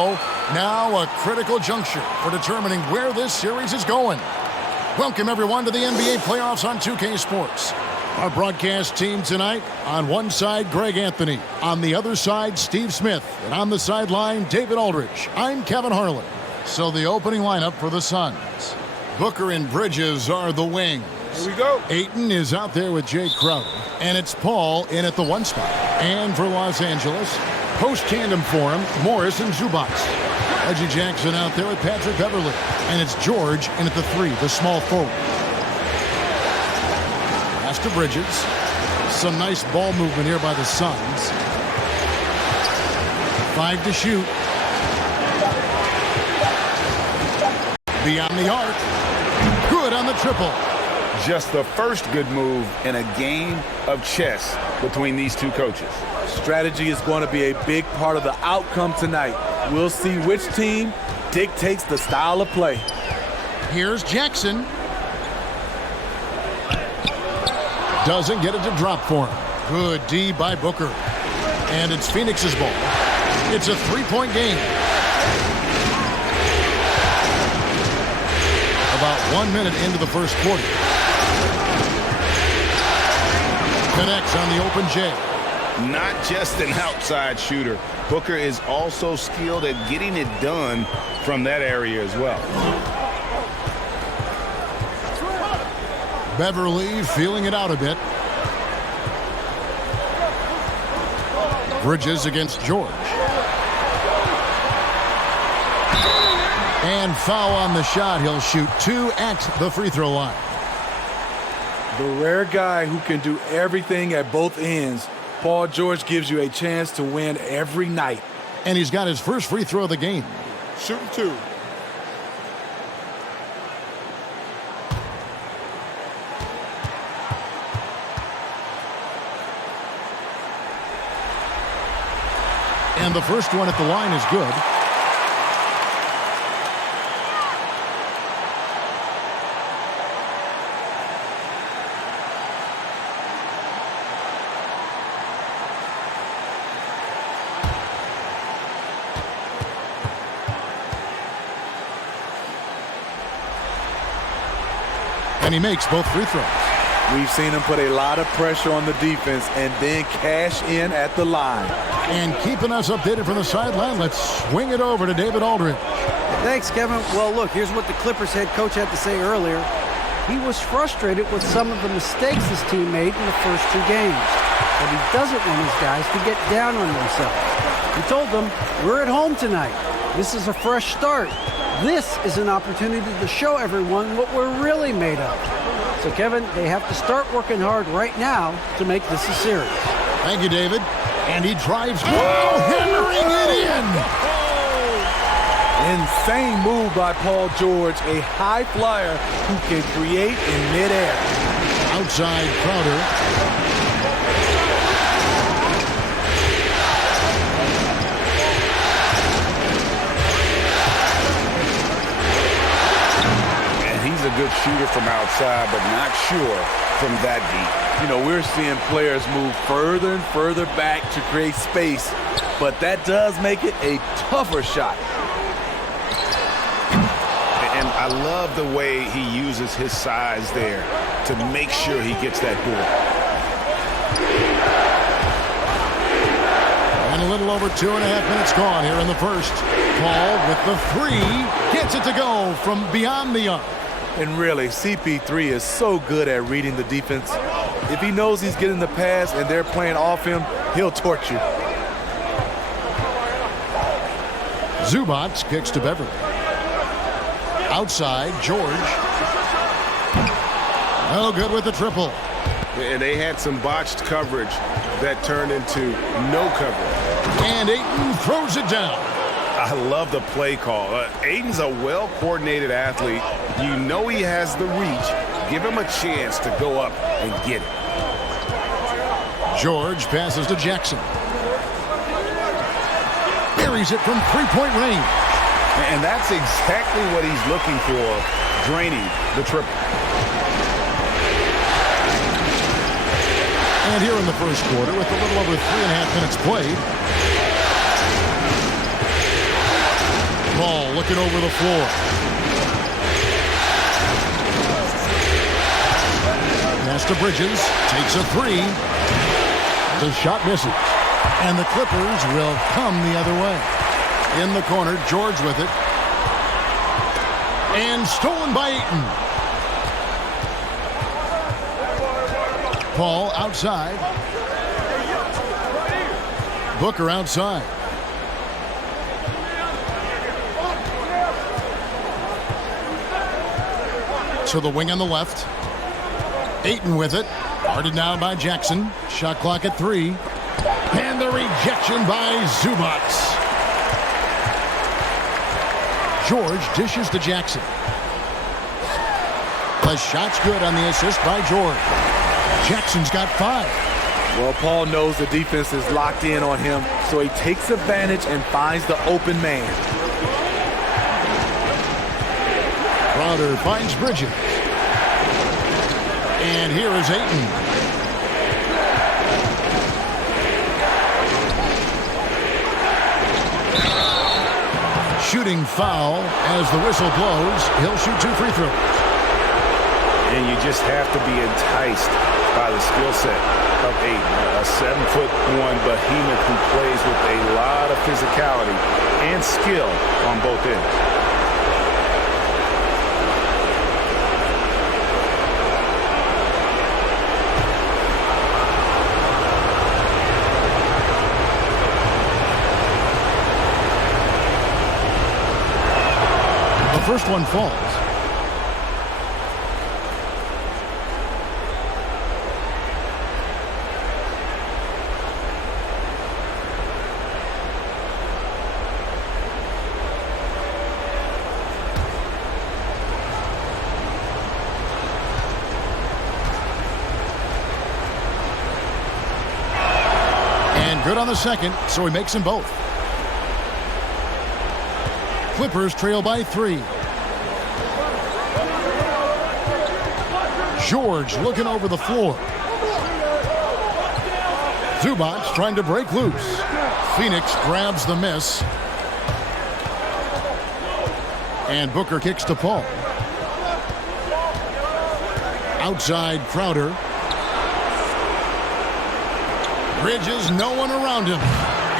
So, now a critical juncture for determining where this series is going. Welcome, everyone, to the NBA playoffs on 2K Sports. Our broadcast team tonight, on one side, Greg Anthony. On the other side, Steve Smith. And on the sideline, David Aldridge. I'm Kevin Harlan. So the opening lineup for the Suns. Booker and Bridges are the wings. Here we go. Ayton is out there with Jay Crowder. And it's Paul in at the 1 spot. And for Los Angeles, post-tandem for him, Morris and Zubac. Reggie Jackson out there with Patrick Beverley. And it's George in at the 3, the small forward. Pass to Bridges. Some nice ball movement here by the Suns. 5 to shoot. Beyond the arc. Good on the triple. Just the first good move in a game of chess between these two coaches. Strategy is going to be a big part of the outcome tonight. We'll see which team dictates the style of play. Here's Jackson. Doesn't get it to drop for him. Good D by Booker. And it's Phoenix's ball. It's a 3-point game. About 1 minute into the first quarter. Connects on the open J. Not just an outside shooter. Booker is also skilled at getting it done from that area as well. Beverly feeling it out a bit. Bridges against George. And foul on the shot. He'll shoot 2 at the free throw line. The rare guy who can do everything at both ends. Paul George gives you a chance to win every night. And he's got his first free throw of the game. Shooting 2. And the first one at the line is good. And he makes both free throws. We've seen him put a lot of pressure on the defense and then cash in at the line. And keeping us updated from the sideline, let's swing it over to David Aldridge. Thanks, Kevin. Well, look, here's what the Clippers head coach had to say earlier. He was frustrated with some of the mistakes his team made in the first 2 games. But he doesn't want his guys to get down on themselves. He told them, we're at home tonight. This is a fresh start. This is an opportunity to show everyone what we're really made of. So, Kevin, they have to start working hard right now to make this a series. Thank you, David. And he drives. Whoa, hammering it in. Insane move by Paul George, a high flyer who can create in midair. Outside Crowder. He's a good shooter from outside, but not sure from that deep. You know, we're seeing players move further and further back to create space, but that does make it a tougher shot. And I love the way he uses his size there to make sure he gets that board. And a little over 2.5 minutes gone here in the first. Paul with the 3. Gets it to go from beyond the arc. And really, CP3 is so good at reading the defense. If he knows he's getting the pass and they're playing off him, he'll torch you. Zubac kicks to Beverly. Outside, George. No good with the triple. And they had some botched coverage that turned into no coverage. And Ayton throws it down. I love the play call. Ayton's a well-coordinated athlete. You know he has the reach. Give him a chance to go up and get it. George passes to Jackson. Buries it from 3-point range. And that's exactly what he's looking for, draining the triple. And here in the first quarter, with a little over 3.5 minutes played, looking over the floor. Pass to Bridges. Takes a three. The shot misses. And the Clippers will come the other way. In the corner, George with it. And stolen by Ayton. Paul outside. Booker outside. To the wing on the left. Ayton with it. Guarded now by Jackson. Shot clock at 3. And the rejection by Zubac. George dishes to Jackson. The shot's good on the assist by George. Jackson's got 5. Well, Paul knows the defense is locked in on him, so he takes advantage and finds the open man. Crowder finds Bridges. And here is Ayton. Shooting foul as the whistle blows. He'll shoot 2 free throws. And you just have to be enticed by the skill set of Ayton, a 7'1" behemoth who plays with a lot of physicality and skill on both ends. The first one falls. And good on the second, so he makes them both. Clippers trail by 3. George looking over the floor. Zubac trying to break loose. Phoenix grabs the miss. And Booker kicks to Paul. Outside Crowder. Bridges, no one around him.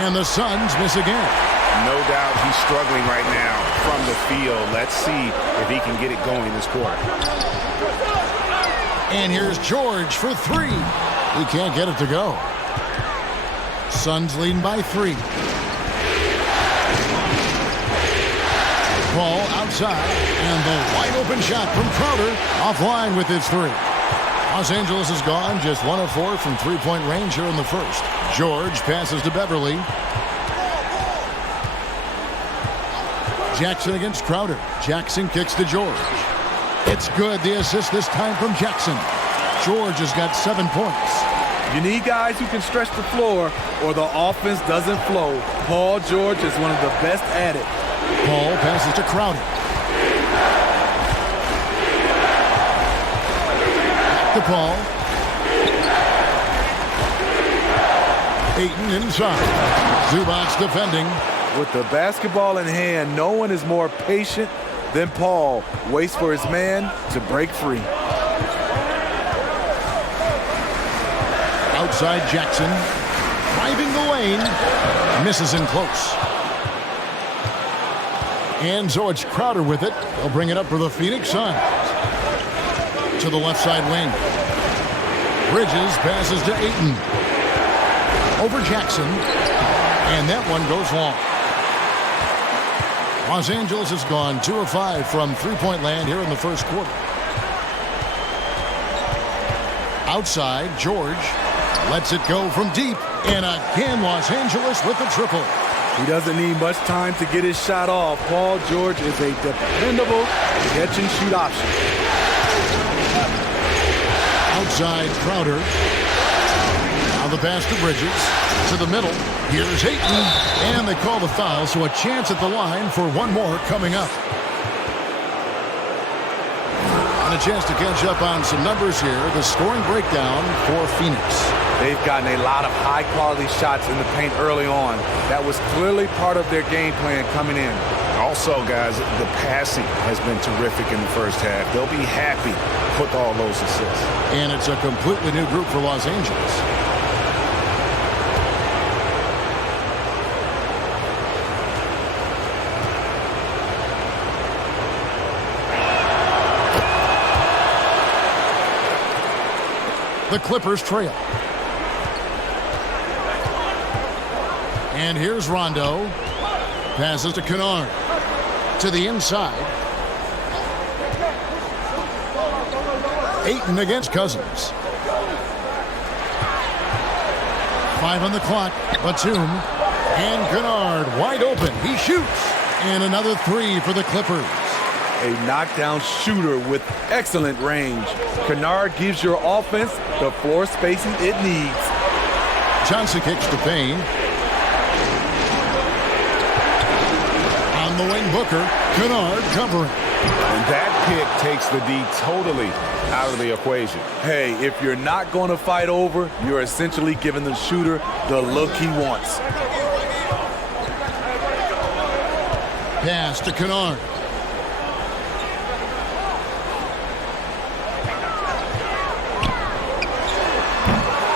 And the Suns miss again. No doubt he's struggling right now from the field. Let's see if he can get it going this quarter. And here's George for 3. He can't get it to go. Suns leading by 3. Paul outside. And the wide open shot from Crowder offline with his 3. Los Angeles is gone. Just 1 of 4 from three-point range here in the first. George passes to Beverly. Jackson against Crowder. Jackson kicks to George. It's good. The assist this time from Jackson. George has got 7 points. You need guys who can stretch the floor or the offense doesn't flow. Paul George is one of the best at it. Paul passes to Crowder. To Paul. Ayton inside. Zubac defending. With the basketball in hand, no one is more patient than Paul. Waits for his man to break free. Outside Jackson. Driving the lane. Misses in close. And so it's Crowder with it. They'll bring it up for the Phoenix Suns. To the left side wing. Bridges passes to Ayton. Over Jackson. And that one goes long. Los Angeles has gone 2 of 5 from three-point land here in the first quarter. Outside, George lets it go from deep. And again, Los Angeles with the triple. He doesn't need much time to get his shot off. Paul George is a dependable catch-and-shoot option. Outside, Crowder. Now the pass to Bridges. To the middle. Here's Ayton. And they call the foul, so a chance at the line for one more coming up. And a chance to catch up on some numbers here. The scoring breakdown for Phoenix. They've gotten a lot of high-quality shots in the paint early on. That was clearly part of their game plan coming in. Also, guys, the passing has been terrific in the first half. They'll be happy with all those assists. And it's a completely new group for Los Angeles. The Clippers trail. And here's Rondo. Passes to Kennard. To the inside. Ayton against Cousins. 5 on the clock. Batum. And Kennard wide open. He shoots. And another 3 for the Clippers. A knockdown shooter with excellent range. Kennard gives your offense the floor spacing it needs. Johnson kicks to Payne. On the wing, Booker. Kennard covering. And that pick takes the D totally out of the equation. Hey, if you're not going to fight over, you're essentially giving the shooter the look he wants. Pass to Kennard.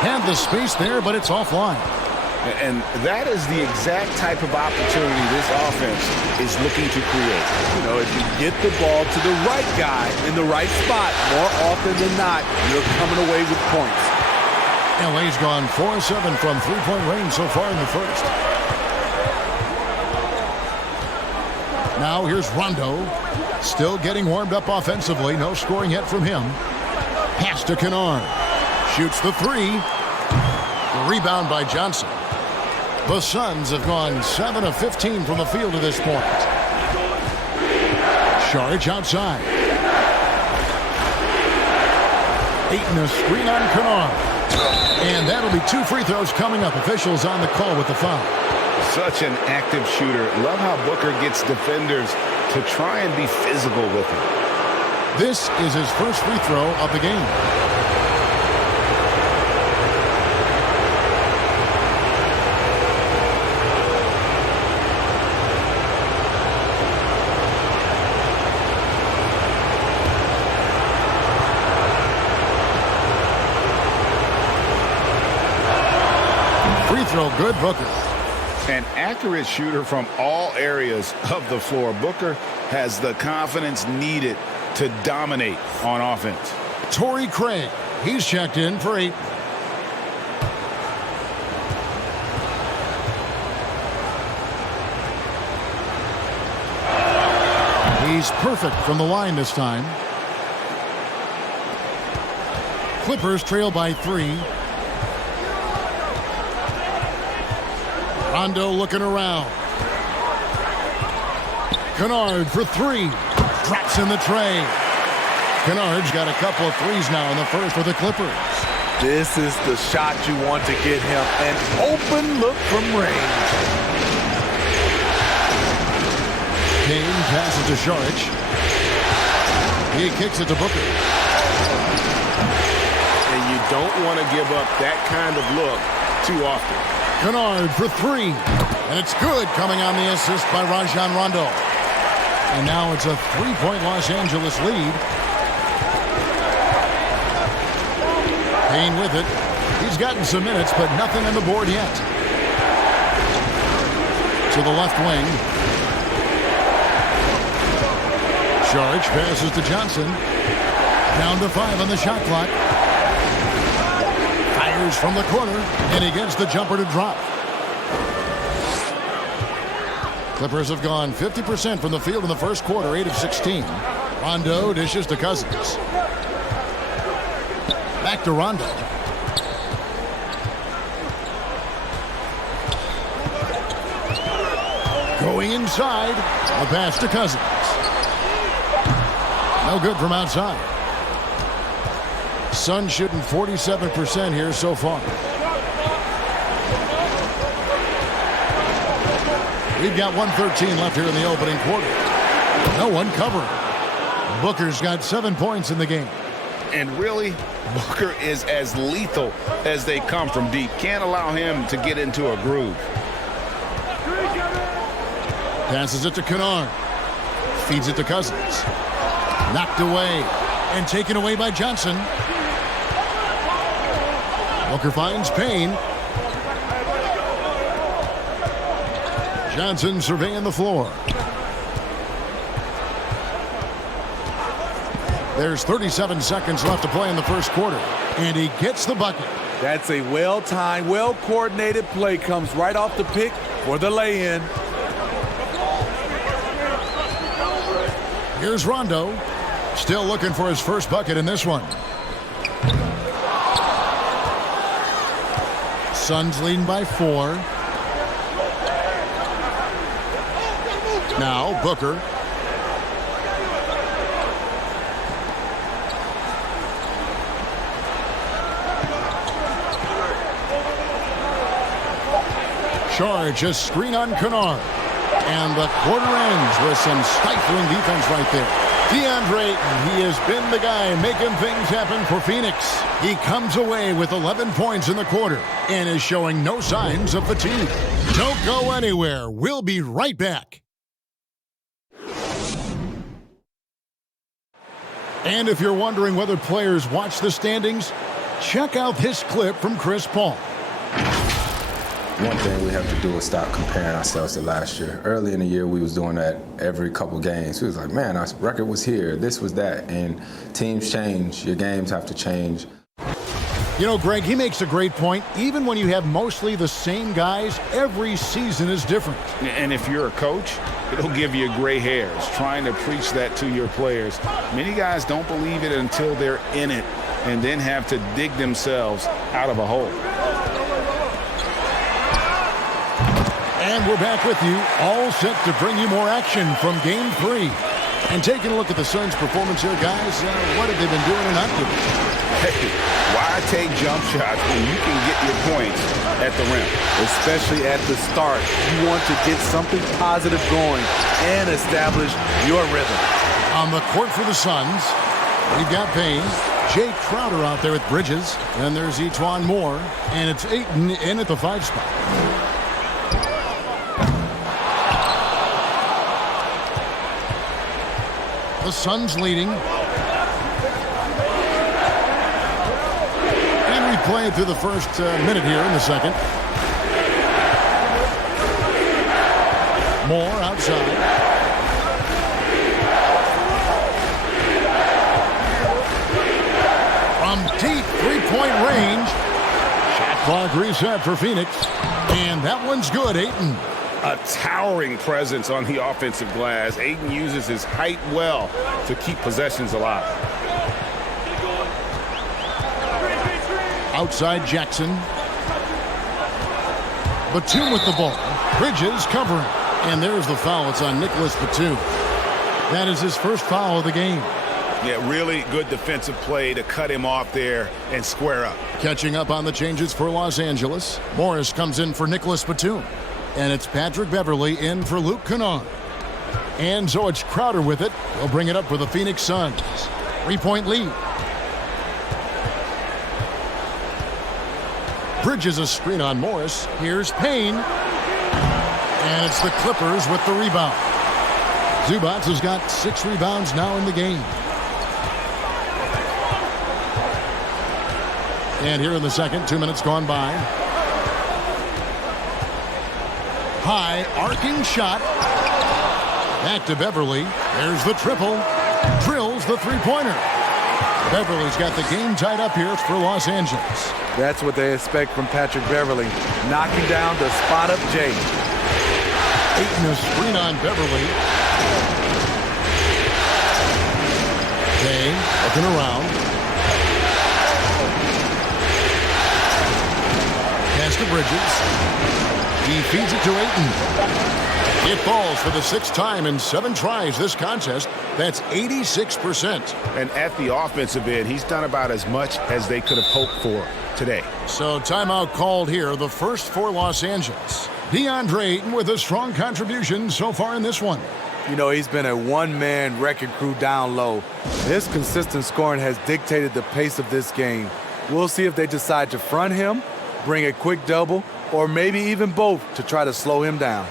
Had the space there, but it's offline. And that is the exact type of opportunity this offense is looking to create. You know, if you get the ball to the right guy in the right spot, more often than not, you're coming away with points. LA's gone 4-7 from three-point range so far in the first. Now here's Rondo. Still getting warmed up offensively. No scoring yet from him. Pass to Kennard. Shoots the 3. The rebound by Johnson. The Suns have gone 7 of 15 from the field to this point. Saric outside. Ayton a screen on Kennard. And that'll be 2 free throws coming up. Officials on the call with the foul. Such an active shooter. Love how Booker gets defenders to try and be physical with him. This is his first free throw of the game. Free throw good, Booker. An accurate shooter from all areas of the floor. Booker has the confidence needed to dominate on offense. Torrey Craig. He's checked in for 8. He's perfect from the line this time. Clippers trail by 3. Rondo looking around. Kennard for 3. Drops in the tray. Kennard's got a couple of threes now in the first for the Clippers. This is the shot you want to get him. An open look from range. Kane passes to Saric. He kicks it to Booker. And you don't want to give up that kind of look too often. Kennard for 3. And it's good, coming on the assist by Rajon Rondo. And now it's a 3-point Los Angeles lead. Payne with it. He's gotten some minutes, but nothing on the board yet. To the left wing. Saric passes to Johnson. Down to 5 on the shot clock. Fires from the corner, and he gets the jumper to drop. Clippers have gone 50% from the field in the first quarter, 8 of 16. Rondo dishes to Cousins. Back to Rondo. Going inside. A pass to Cousins. No good from outside. Suns shooting 47% here so far. We've got 1:13 left here in the opening quarter. No one covering. Booker's got 7 points in the game. And really, Booker is as lethal as they come from deep. Can't allow him to get into a groove. Passes it to Kennard. Feeds it to Cousins. Knocked away and taken away by Johnson. Booker finds Payne. Johnson surveying the floor. There's 37 seconds left to play in the first quarter, and he gets the bucket. That's a well-timed, well-coordinated play. Comes right off the pick for the lay-in. Here's Rondo. Still looking for his first bucket in this one. Suns leading by 4. Now Booker. Charge a screen on Kennard. And the quarter ends with some stifling defense right there. DeAndre Ayton, he has been the guy making things happen for Phoenix. He comes away with 11 points in the quarter and is showing no signs of fatigue. Don't go anywhere. We'll be right back. And if you're wondering whether players watch the standings, check out this clip from Chris Paul. One thing we have to do is stop comparing ourselves to last year. Early in the year, we was doing that every couple games. We was like, man, our record was here, this was that. And teams change, your games have to change. You know, Greg, he makes a great point. Even when you have mostly the same guys, every season is different. And if you're a coach, it'll give you gray hairs trying to preach that to your players. Many guys don't believe it until they're in it and then have to dig themselves out of a hole. And we're back with you, all set to bring you more action from Game 3. And taking a look at the Suns' performance here, guys, what have they been doing and not doing? Hey, why take jump shots when you can get your points at the rim? Especially at the start. You want to get something positive going and establish your rhythm. On the court for the Suns, we've got Payne. Jay Crowder out there with Bridges. And there's Etuan Moore. And it's Ayton in at the 5 spot. The Suns leading. And we play it through the first minute here in the second. Moore outside. From deep three-point range. Shot clock reset for Phoenix. And that one's good, Ayton. A towering presence on the offensive glass. Ayton uses his height well to keep possessions alive. Outside Jackson. Batum with the ball. Bridges covering. And there's the foul. It's on Nicholas Batum. That is his first foul of the game. Yeah, really good defensive play to cut him off there and square up. Catching up on the changes for Los Angeles. Morris comes in for Nicholas Batum. And it's Patrick Beverley in for Luke Kennard. And so it's Crowder with it. He'll bring it up for the Phoenix Suns. 3-point lead. Bridges a screen on Morris. Here's Payne. And it's the Clippers with the rebound. Zubac has got 6 rebounds now in the game. And here in the second, 2 minutes gone by. High arcing shot. Back to Beverley. There's the triple. Drills the three-pointer. Beverley's got the game tied up here for Los Angeles. That's what they expect from Patrick Beverley. Knocking down the spot-up Jay. Ayton a screen on Beverley. Day looking around. Pass to Bridges. He feeds it to Ayton. It falls for the 6th time in 7 tries this contest. That's 86%. And at the offensive end, he's done about as much as they could have hoped for today. So timeout called here, the first for Los Angeles. DeAndre Ayton with a strong contribution so far in this one. You know, he's been a one-man wrecking crew down low. His consistent scoring has dictated the pace of this game. We'll see if they decide to front him, bring a quick double, or maybe even both to try to slow him down.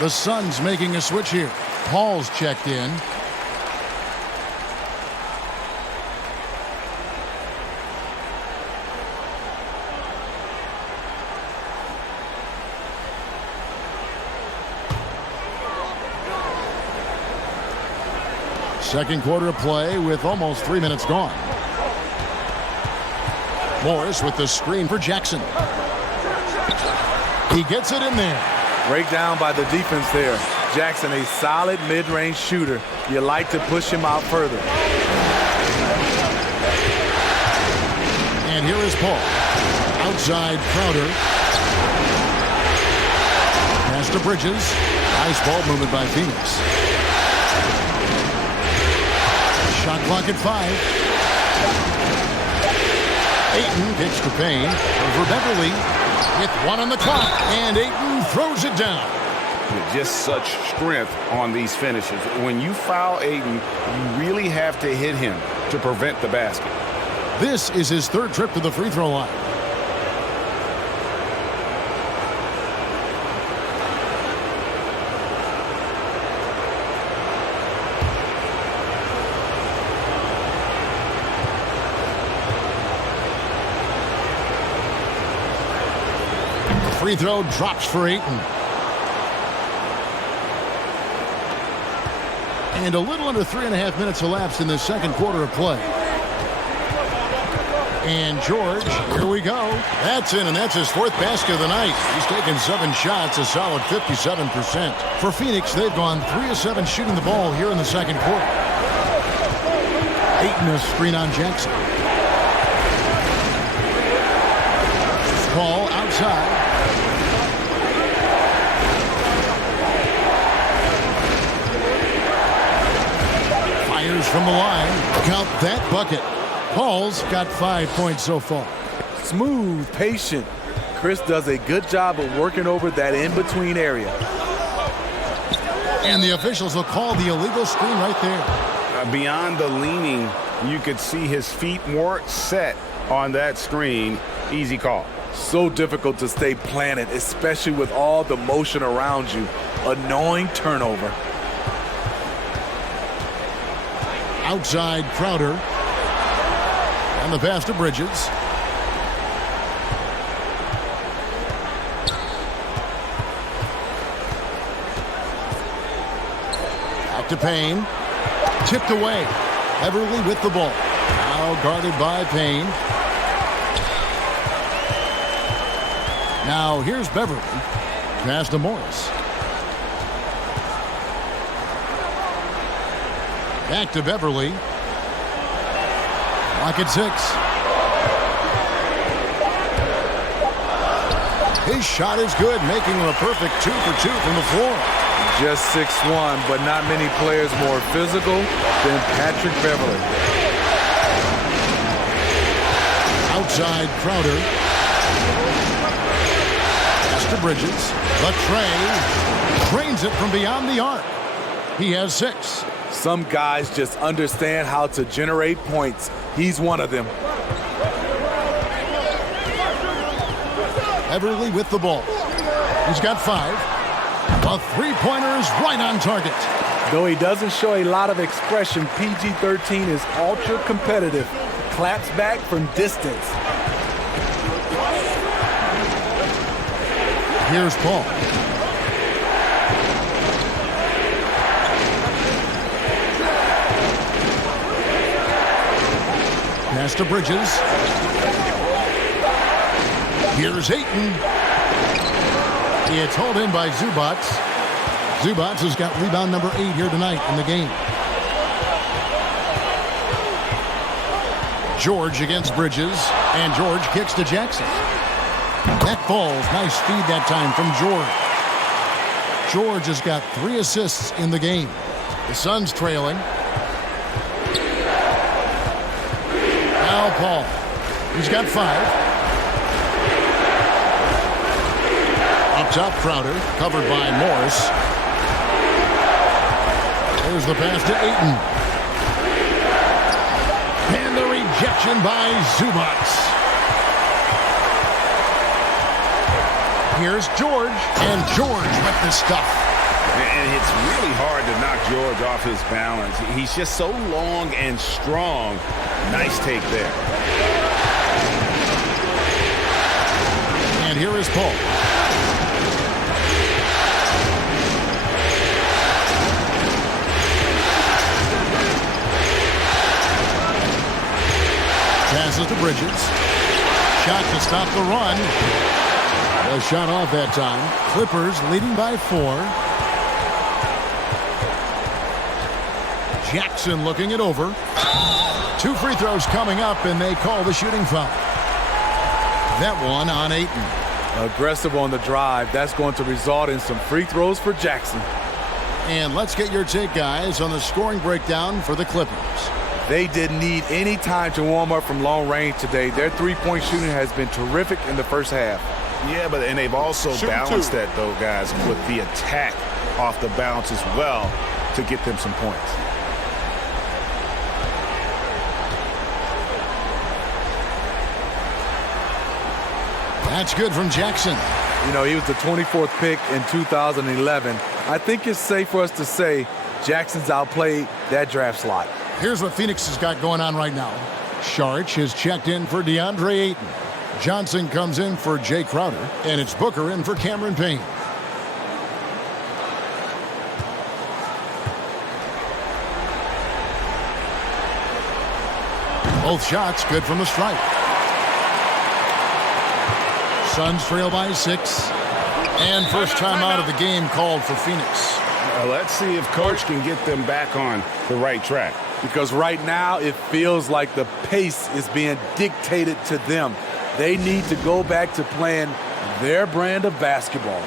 The Suns making a switch here. Paul's checked in. Second quarter of play with almost 3 minutes gone. Morris with the screen for Jackson. He gets it in there. Breakdown by the defense there. Jackson, a solid mid-range shooter. You like to push him out further. And here is Paul. Outside Crowder. Pass to Bridges. Nice ball movement by Phoenix. Shot clock at 5. Ayton kicks to Payne. Over Beverly with 1 on the clock. And Ayton throws it down. Just such strength on these finishes. When you foul Ayton, you really have to hit him to prevent the basket. This is his 3rd trip to the free throw line. Free throw drops for Ayton. And a little under 3.5 minutes elapsed in the second quarter of play. And George, here we go. That's in, and that's his 4th basket of the night. He's taken 7 shots, a solid 57%. For Phoenix, they've gone 3 of 7 shooting the ball here in the second quarter. Ayton a screen on Jackson. Paul outside. Fires from the line. Count that bucket. Paul's got 5 points so far. Smooth, patient. Chris does a good job of working over that in-between area. And the officials will call the illegal screen right there. Beyond the leaning, you could see his feet more set on that screen. Easy call. So difficult to stay planted, especially with all the motion around you. Annoying turnover. Outside Crowder. And the pass to Bridges. Back to Payne. Tipped away. Everly with the ball. Now guarded by Payne. Now here's Beverly. Pass to Morris. Back to Beverly. Clock at 6. His shot is good, making him a perfect 2 for 2 from the floor. Just 6'1", but not many players more physical than Patrick Beverly. Outside Crowder. Pass to Bridges. The tray. Drains it from beyond the arc. He has 6. Some guys just understand how to generate points. He's one of them. Everly with the ball. He's got 5. The three-pointer is right on target. Though he doesn't show a lot of expression, PG-13 is ultra competitive. Claps back from distance. Here's Paul. Pass to Bridges. Here's Ayton. It's hauled in by Zubats. Zubats has got rebound number 8 here tonight in the game. George against Bridges, and George kicks to Jackson. That falls. Nice feed that time from George. George has got 3 assists in the game. The Suns trailing. Now Paul. He's got 5. Up top, Crowder, covered by Morris. There's the pass to Ayton. And the rejection by Zubats. Here's George, and George with the stuff. And it's really hard to knock George off his balance. He's just so long and strong. Nice take there. And here is Paul. Passes to Bridges. Shot to stop the run. A shot off that time. Clippers leading by 4. Jackson looking it over. 2 free throws coming up, and they call the shooting foul. That one on Ayton. Aggressive on the drive. That's going to result in some free throws for Jackson. And let's get your take, guys, on the scoring breakdown for the Clippers. They didn't need any time to warm up from long range today. Their three-point shooting has been terrific in the first half. Yeah, and they've also balanced that, though, guys, with the attack off the bounce as well to get them some points. That's good from Jackson. You know, he was the 24th pick in 2011. I think it's safe for us to say Jackson's outplayed that draft slot. Here's what Phoenix has got going on right now. Sharch has checked in for DeAndre Ayton. Johnson comes in for Jay Crowder. And it's Booker in for Cameron Payne. Both shots good from the stripe. Suns trail by 6. And first time out of the game called for Phoenix. Let's see if Coach can get them back on the right track. Because right now it feels like the pace is being dictated to them. They need to go back to playing their brand of basketball.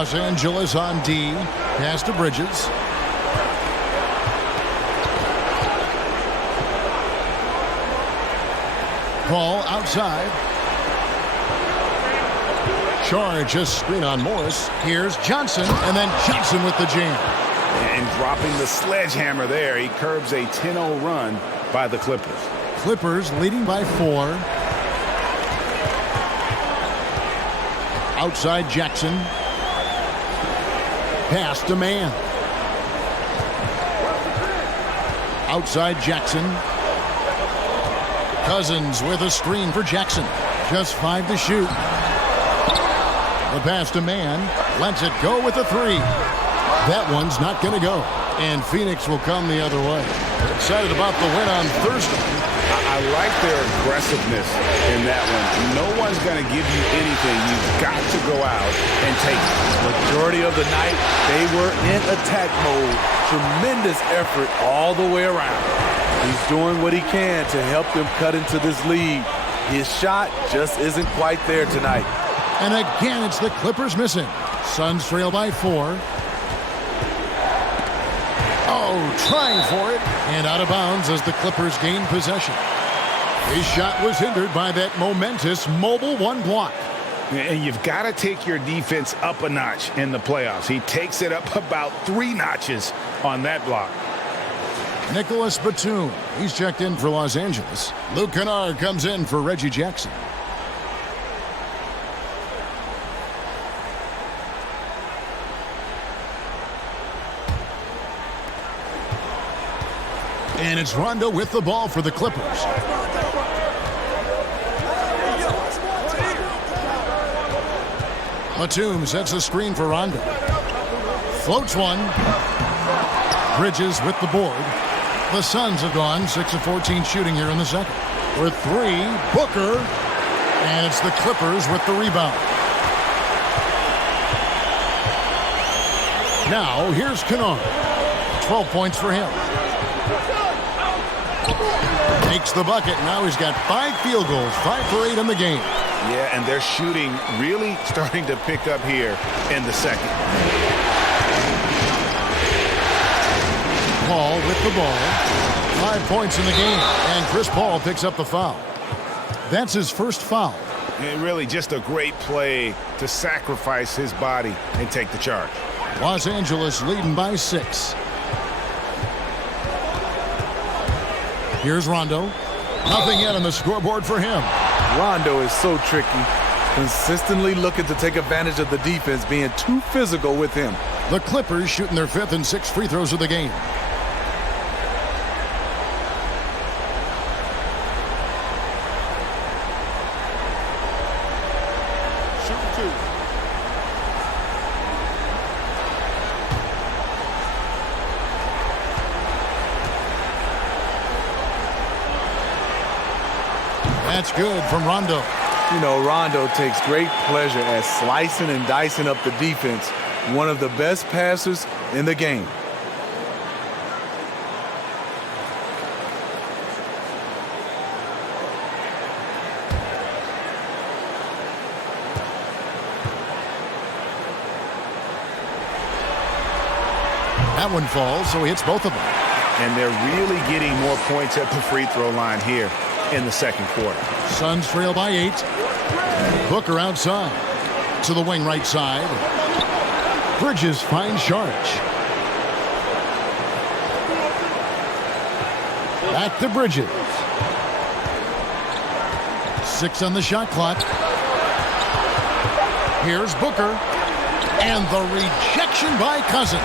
Los Angeles on D. Pass to Bridges. Ball outside. Charge a screen on Morris. Here's Johnson, and then Johnson with the jam. And dropping the sledgehammer there, he curbs a 10-0 run by the Clippers. Clippers leading by 4. Outside Jackson. Pass to man. Outside Jackson. Cousins with a screen for Jackson. Just 5 to shoot. The pass to man. Lets it go with a 3. That one's not going to go. And Phoenix will come the other way. Excited about the win on Thursday. I like their aggressiveness in that one. No one's going to give you anything. You've got to go out and take it. Majority of the night, they were in attack mode. Tremendous effort all the way around. He's doing what he can to help them cut into this lead. His shot just isn't quite there tonight. And again, it's the Clippers missing. Suns trail by 4. Oh, trying for it. And out of bounds as the Clippers gain possession. His shot was hindered by that momentous mobile 1 block. And you've got to take your defense up a notch in the playoffs. He takes it up about 3 notches on that block. Nicholas Batum, he's checked in for Los Angeles. Luke Kennard comes in for Reggie Jackson. And it's Rondo with the ball for the Clippers. Batum sets the screen for Rondo. Floats one. Bridges with the board. The Suns have gone 6 of 14 shooting here in the second. With 3, Booker. And it's the Clippers with the rebound. Now, here's Kennard. 12 points for him. Makes the bucket. Now he's got 5 field goals, 5 for 8 in the game. Yeah, and their shooting really starting to pick up here in the second. Paul with the ball. 5 points in the game. And Chris Paul picks up the foul. That's his first foul. And really just a great play to sacrifice his body and take the charge. Los Angeles leading by 6. Here's Rondo. Nothing yet on the scoreboard for him. Rondo is so tricky. Consistently looking to take advantage of the defense being too physical with him. The Clippers shooting their 5th and 6th free throws of the game. That's good from Rondo. You know, Rondo takes great pleasure at slicing and dicing up the defense. One of the best passers in the game. That one falls, so he hits both of them. And they're really getting more points at the free throw line here in the second quarter. Suns trail by 8. Booker outside to the wing right side. Bridges finds Sharge. Back to Bridges. 6 on the shot clock. Here's Booker. And the rejection by Cousins.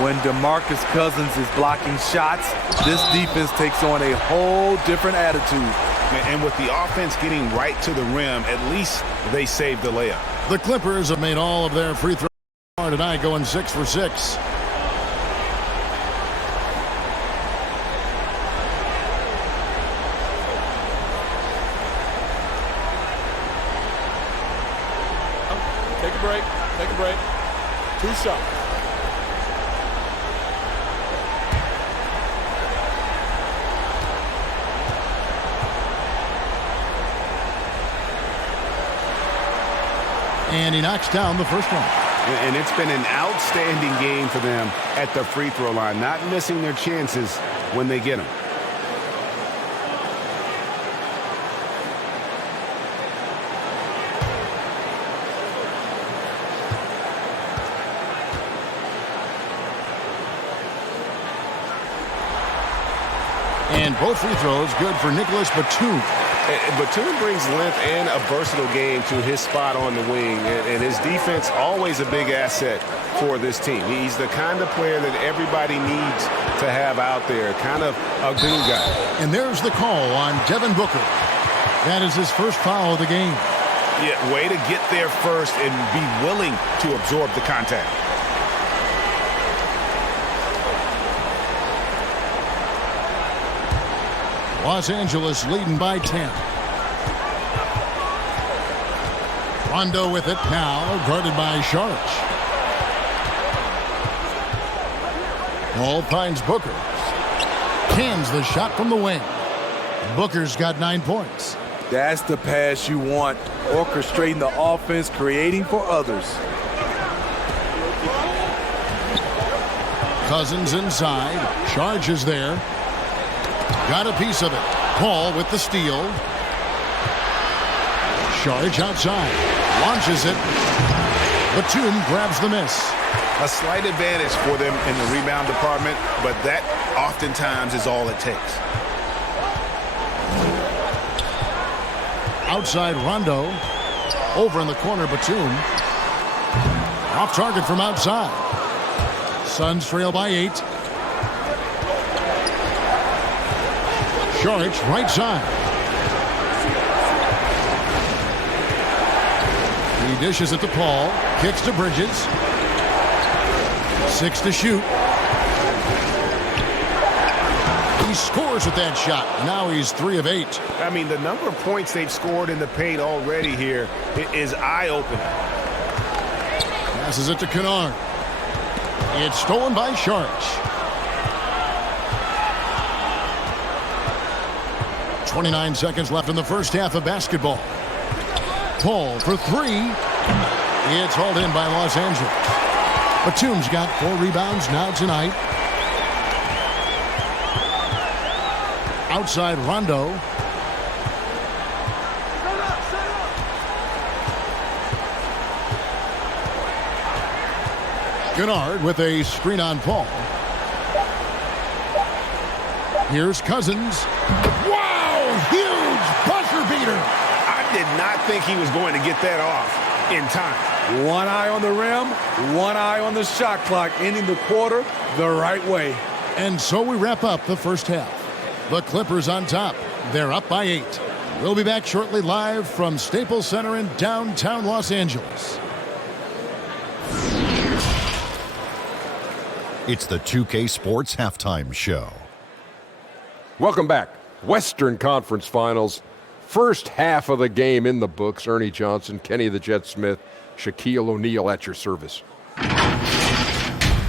When DeMarcus Cousins is blocking shots, this defense takes on a whole different attitude. And with the offense getting right to the rim, at least they saved the layup. The Clippers have made all of their free throws tonight, going 6 for 6. Take a break. Take a break. 2 shots. And he knocks down the first one. And it's been an outstanding game for them at the free throw line, not missing their chances when they get them. And both free throws good for Nicholas Batum. Batum brings length and a versatile game to his spot on the wing, and his defense always a big asset for this team. He's the kind of player that everybody needs to have out there, kind of a glue guy. And there's the call on Devin Booker. That is his first foul of the game. Yeah, way to get there first and be willing to absorb the contact. Los Angeles leading by 10. Rondo with it now, guarded by Sharge. Paul finds Booker. Cans the shot from the wing. Booker's got 9 points. That's the pass you want. Orchestrating the offense, creating for others. Cousins inside. Sharge is there. Got a piece of it. Paul with the steal. Sharge outside. Launches it. Batum grabs the miss. A slight advantage for them in the rebound department, but that oftentimes is all it takes. Outside Rondo. Over in the corner, Batum. Off target from outside. Suns trail by 8. Saric, right side. He dishes it to Paul. Kicks to Bridges. 6 to shoot. He scores with that shot. Now he's 3 of 8. I mean, the number of points they've scored in the paint already here is eye-opening. Passes it to Kennard. It's stolen by Saric. 29 seconds left in the first half of basketball. Paul for 3. It's hauled in by Los Angeles. Batum's got 4 rebounds now tonight. Outside Rondo. Kennard with a screen on Paul. Here's Cousins. Wow! Huge buzzer beater! I did not think he was going to get that off in time. One eye on the rim, one eye on the shot clock, ending the quarter the right way. And so we wrap up the first half. The Clippers on top. They're up by 8. We'll be back shortly live from Staples Center in downtown Los Angeles. It's the 2K Sports Halftime Show. Welcome back. Western Conference Finals. First half of the game in the books. Ernie Johnson, Kenny the Jet Smith, Shaquille O'Neal at your service.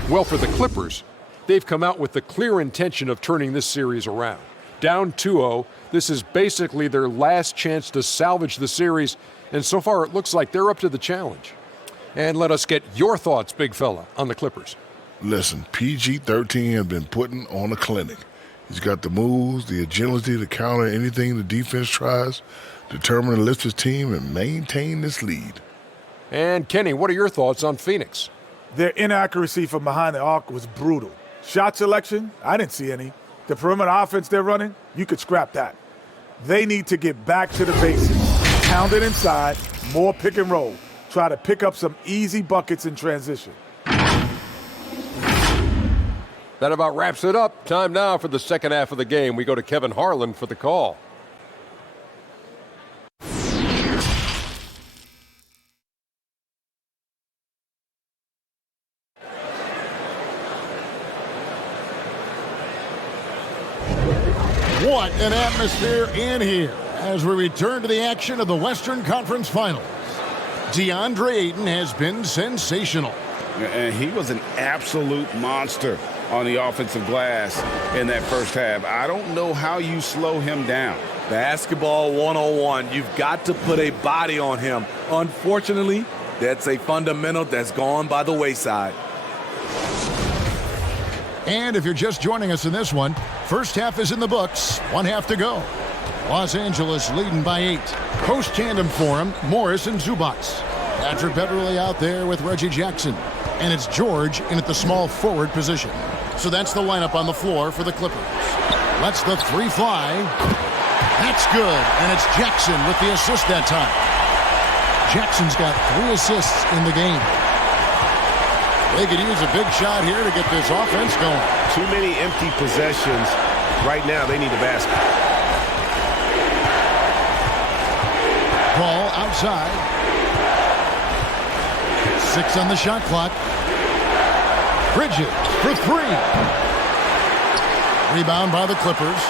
Well, for the Clippers, they've come out with the clear intention of turning this series around. Down 2-0, this is basically their last chance to salvage the series, and so far it looks like they're up to the challenge. And let us get your thoughts, big fella, on the Clippers. Listen, PG-13 has been putting on a clinic. He's got the moves, the agility to counter anything the defense tries, determined to lift his team and maintain this lead. And Kenny, what are your thoughts on Phoenix? Their inaccuracy from behind the arc was brutal. Shot selection, I didn't see any. The perimeter offense they're running, you could scrap that. They need to get back to the basics. Pound it inside, more pick and roll. Try to pick up some easy buckets in transition. That about wraps it up. Time now for the second half of the game. We go to Kevin Harlan for the call. What an atmosphere in here as we return to the action of the Western Conference Finals. DeAndre Ayton has been sensational. And he was an absolute monster on the offensive glass in that first half. I don't know how you slow him down. Basketball 101. You've got to put a body on him. Unfortunately, that's a fundamental that's gone by the wayside. And if you're just joining us in this one, first half is in the books. 1 half to go. Los Angeles leading by 8. Post tandem for him, Morris and Zubac. Patrick Beverly out there with Reggie Jackson. And it's George in at the small forward position. So that's the lineup on the floor for the Clippers. Lets the 3 fly. That's good. And it's Jackson with the assist that time. Jackson's got 3 assists in the game. They could use a big shot here to get this offense going. Too many empty possessions. Right now, they need a basket. Paul outside. 6 on the shot clock. Bridges for 3. Rebound by the Clippers.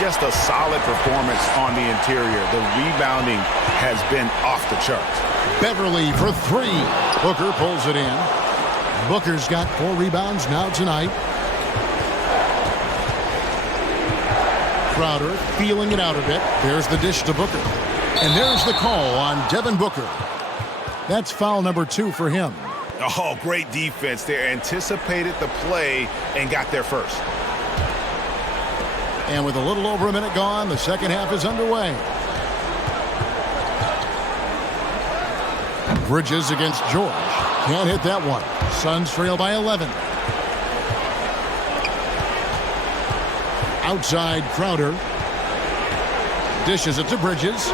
Just a solid performance on the interior. The rebounding has been off the charts. Beverly for 3. Booker pulls it in. Booker's got 4 rebounds now tonight. Crowder feeling it out a bit. There's the dish to Booker. And there's the call on Devin Booker. That's foul number 2 for him. Oh, great defense there. Anticipated the play and got there first. And with a little over a minute gone, the second half is underway. Bridges against George. Can't hit that one. Suns trail by 11. Outside Crowder. Dishes it to Bridges.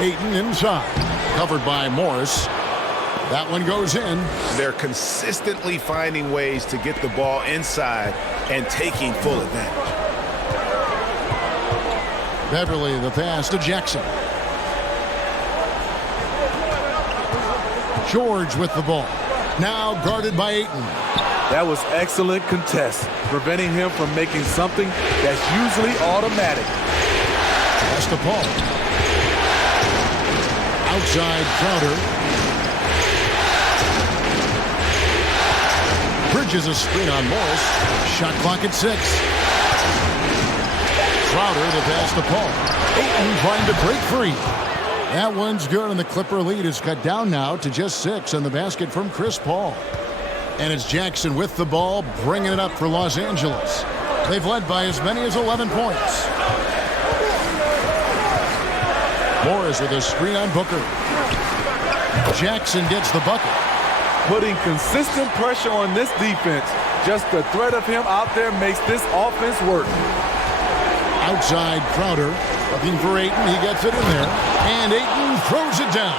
Ayton inside. Covered by Morris. That one goes in. They're consistently finding ways to get the ball inside and taking full advantage. Beverly the pass to Jackson. George with the ball. Now guarded by Ayton. That was excellent contest, preventing him from making something that's usually automatic. Pass to Paul. Outside Crowder. Bridges a screen on Morris. Shot clock at 6. Crowder the pass to Paul. Ayton trying to break free. That one's good, and the Clipper lead is cut down now to just 6 on the basket from Chris Paul. And it's Jackson with the ball, bringing it up for Los Angeles. They've led by as many as 11 points. Morris with a screen on Booker. Jackson gets the bucket. Putting consistent pressure on this defense. Just the threat of him out there makes this offense work. Outside Crowder, looking for Ayton. He gets it in there, and Ayton throws it down.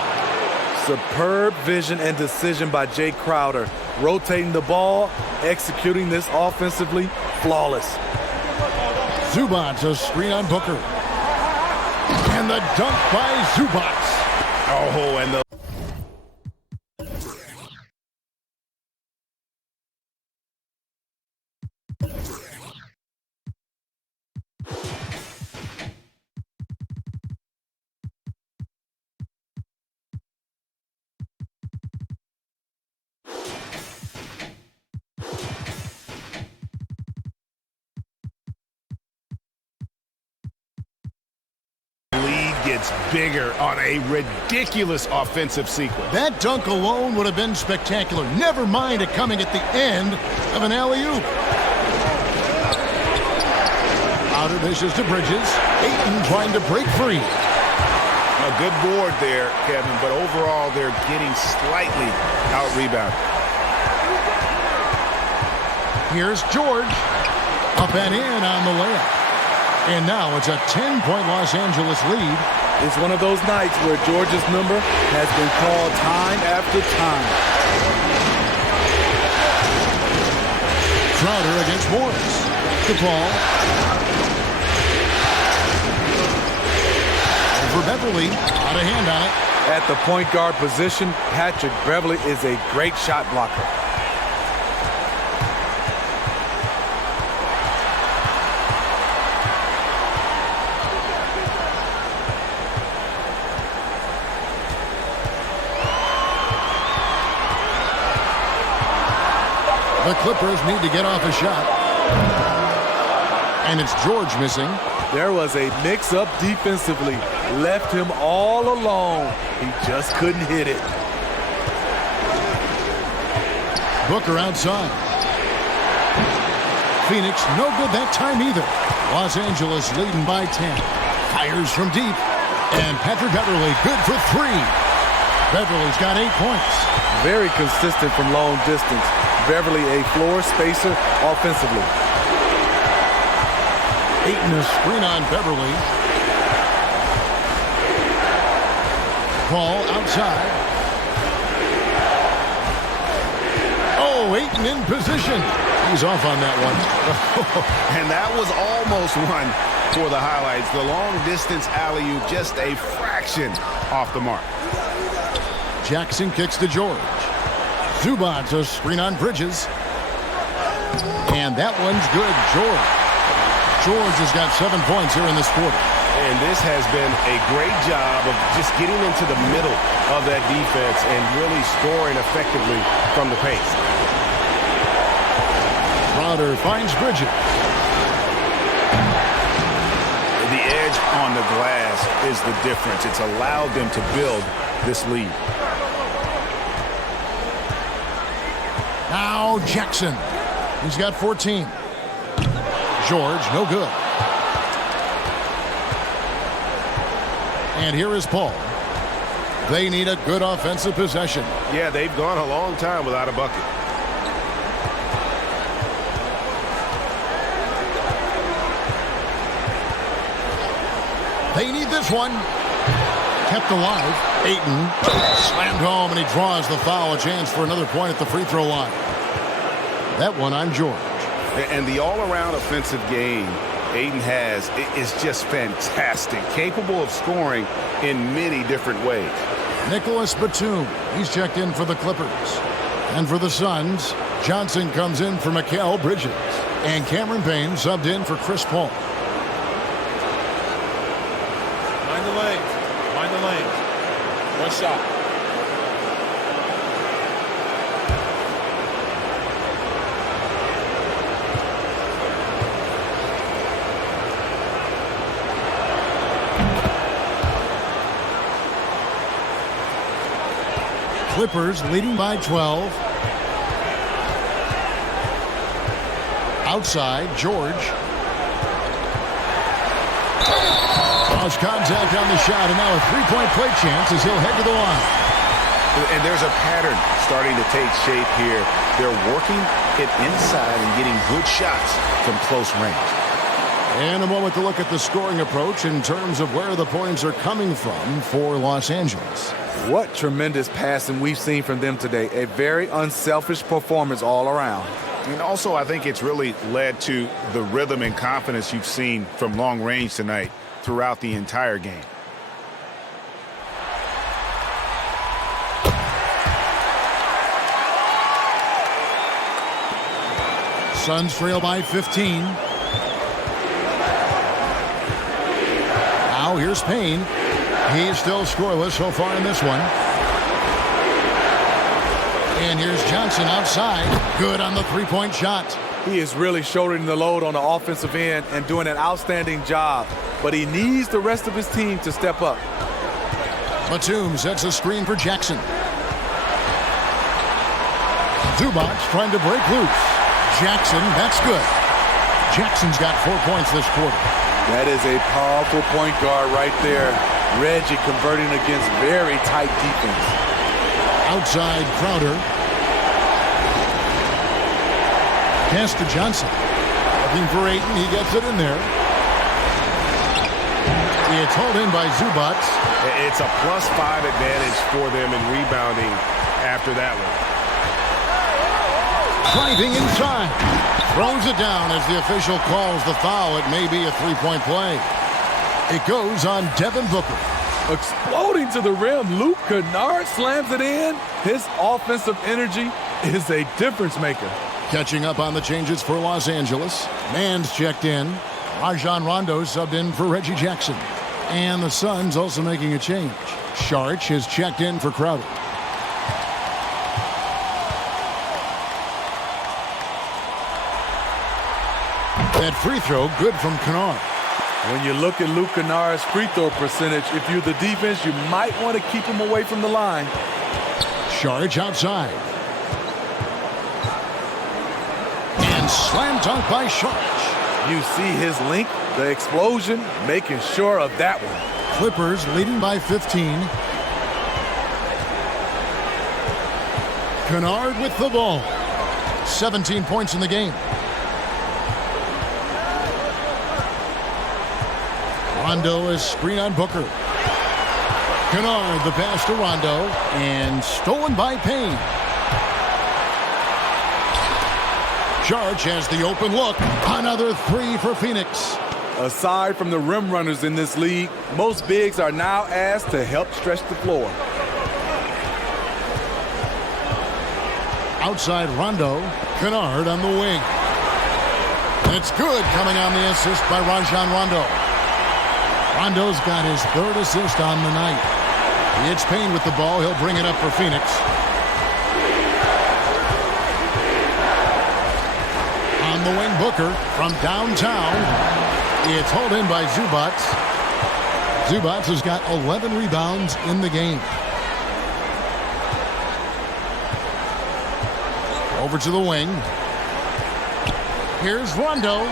Superb vision and decision by Jay Crowder. Rotating the ball, executing this offensively, flawless. Zubac a screen on Booker. And the dunk by Zubac. Oh, and the gets bigger on a ridiculous offensive sequence. That dunk alone would have been spectacular. Never mind it coming at the end of an alley-oop. Outer dishes to Bridges. Ayton trying to break free. A good board there, Kevin, but overall they're getting slightly out-rebounded. Here's George. Up and in on the layup. And now it's a 10-point Los Angeles lead. It's one of those nights where George's number has been called time after time. Crowder against Morris. To Paul. Over Beverly. Out of hand on it. At the point guard position, Patrick Beverly is a great shot blocker. The Clippers need to get off a shot. And it's George missing. There was a mix-up defensively. Left him all alone. He just couldn't hit it. Booker outside. Phoenix no good that time either. Los Angeles leading by 10. Fires from deep. And Patrick Beverly good for 3. Beverly's got 8 points. Very consistent from long distance. Beverly a floor spacer offensively. Ayton a screen on Beverly. Paul outside. Oh, Ayton in position. He's off on that one. And that was almost one for the highlights. The long-distance alley-oop just a fraction off the mark. Jackson kicks to George. Zubac a screen on Bridges. And that one's good. George has got 7 points here in this quarter. And this has been a great job of just getting into the middle of that defense and really scoring effectively from the paint. Crowder finds Bridges. The edge on the glass is the difference. It's allowed them to build this lead. Now Jackson. He's got 14. George, no good. And here is Paul. They need a good offensive possession. Yeah, they've gone a long time without a bucket. They need this one. Kept alive. Ayton slammed home, and he draws the foul. A chance for another point at the free throw line. That one on George. And the all-around offensive game Ayton has is just fantastic. Capable of scoring in many different ways. Nicholas Batum. He's checked in for the Clippers. And for the Suns, Johnson comes in for Mikal Bridges. And Cameron Payne subbed in for Chris Paul. Mind the lane. Mind the lane. One shot. Clippers leading by 12. Outside, George. Lost contact on the shot, and now a three-point play chance as he'll head to the line. And there's a pattern starting to take shape here. They're working it inside and getting good shots from close range. And a moment to look at the scoring approach in terms of where the points are coming from for Los Angeles. What tremendous passing we've seen from them today. A very unselfish performance all around. And also, I think it's really led to the rhythm and confidence you've seen from long range tonight throughout the entire game. Suns trail by 15. Now here's Payne. He's still scoreless so far in this one. And here's Johnson outside. Good on the three-point shot. He is really shouldering the load on the offensive end and doing an outstanding job. But he needs the rest of his team to step up. Batum sets a screen for Jackson. Zubac trying to break loose. Jackson, that's good. Jackson's got 4 points this quarter. That is a powerful point guard right there. Reggie converting against very tight defense. Outside Crowder. Pass to Johnson. Looking for Ayton. He gets it in there. It's hauled in by Zubac. It's a +5 advantage for them in rebounding after that one. Driving inside. Throws it down as the official calls the foul. It may be a three-point play. It goes on Devin Booker. Exploding to the rim, Luke Kennard slams it in. His offensive energy is a difference maker. Catching up on the changes for Los Angeles. Mann's checked in. Rajon Rondo subbed in for Reggie Jackson. And the Suns also making a change. Sharch has checked in for Crowder. That free throw good from Kennard. When you look at Luke Kennard's free throw percentage, if you're the defense, you might want to keep him away from the line. Sharch outside. And slam dunk by Sharch. You see his link, the explosion, making sure of that one. Clippers leading by 15. Kennard with the ball. 17 points in the game. Rondo is screen on Booker. Kennard the pass to Rondo and stolen by Payne. Sharch has the open look. Another three for Phoenix. Aside from the rim runners in this league, most bigs are now asked to help stretch the floor. Outside Rondo, Kennard on the wing. It's good coming on the assist by Rajon Rondo. Rondo's got his third assist on the night. It's Payne with the ball. He'll bring it up for Phoenix. On the wing, Booker from downtown. It's hauled in by Zubac. Zubac has got 11 rebounds in the game. Over to the wing. Here's Rondo.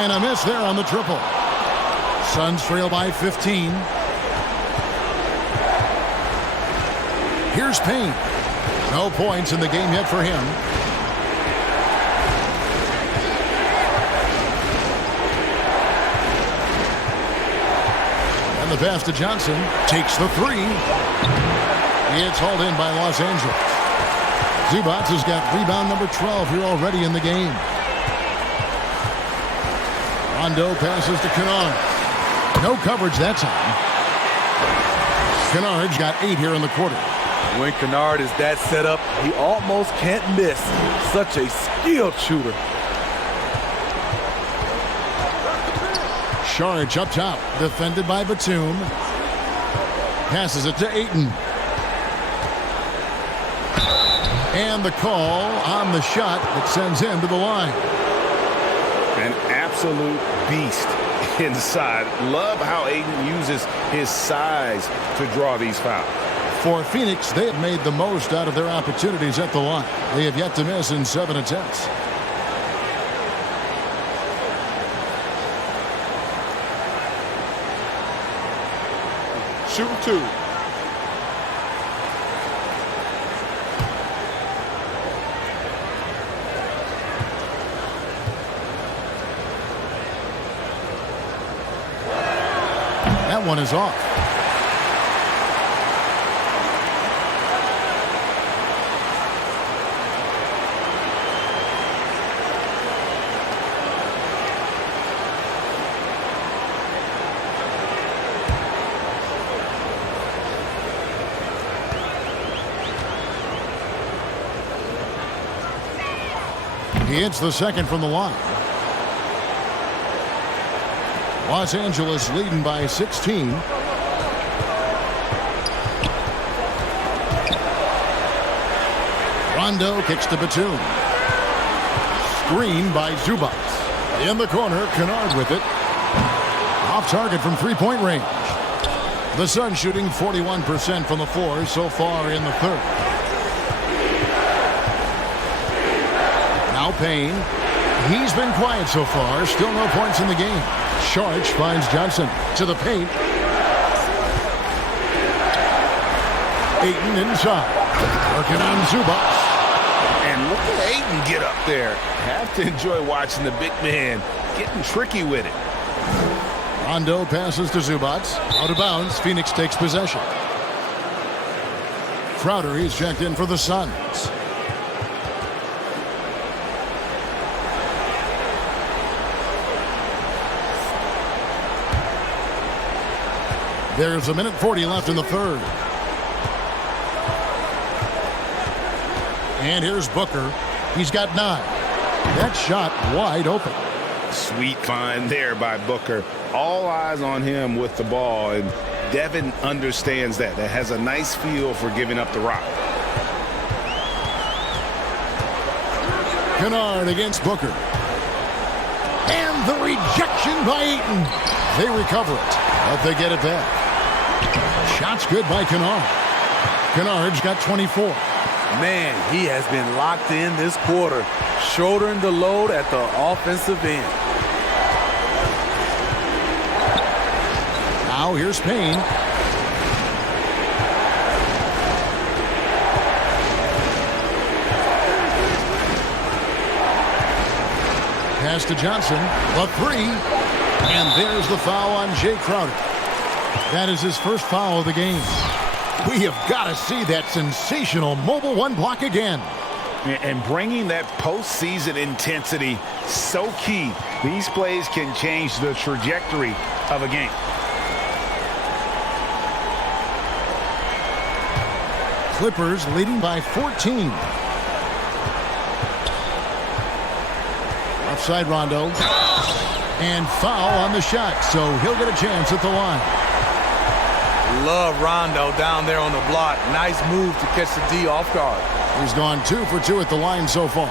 And a miss there on the triple. Suns trail by 15. Here's Payne. No points in the game yet for him. And the pass to Johnson. Takes the three. It's hauled in by Los Angeles. Zubac has got rebound number 12 here already in the game. Rondo passes to Kennard. No coverage that time. Kennard's got 8 here in the quarter. When Kennard is that set up, he almost can't miss. Such a skilled shooter. Saric up top, defended by Batum. Passes it to Ayton. And the call on the shot that sends him to the line. An absolute beast inside. Love how Ayton uses his size to draw these fouls. For Phoenix, they have made the most out of their opportunities at the line. They have yet to miss in 7 attempts. Shooting 2. That one is off. He hits the second from the line. Los Angeles leading by 16. Rondo kicks to Batum. Screen by Zubac. In the corner, Kennard with it. Off target from three-point range. The Suns shooting 41% from the floor so far in the third. Now Payne. He's been quiet so far. Still no points in the game. Saric finds Johnson to the paint. Ayton inside. Working on Zubac. And look at Ayton get up there. Have to enjoy watching the big man getting tricky with it. Rondo passes to Zubac. Out of bounds. Phoenix takes possession. Crowder, he's checked in for the Suns. There's a minute 40 left in the third. And here's Booker. He's got 9. That shot wide open. Sweet find there by Booker. All eyes on him with the ball, and Devin understands that. That has a nice feel for giving up the rock. Kennard against Booker. And the rejection by Ayton. They recover it, but they get it back. Shot's good by Kennard. Kennard's got 24. Man, he has been locked in this quarter, shouldering the load at the offensive end. Now here's Payne. Pass to Johnson. The 3. And there's the foul on Jay Crowder. That is his first foul of the game. We have got to see that sensational mobile one block again. And bringing that postseason intensity, so key. These plays can change the trajectory of a game. Clippers leading by 14. Offside Rondo. And foul on the shot, so he'll get a chance at the line. Love Rondo down there on the block. Nice move to catch the D off guard. He's gone 2 for 2 at the line so far.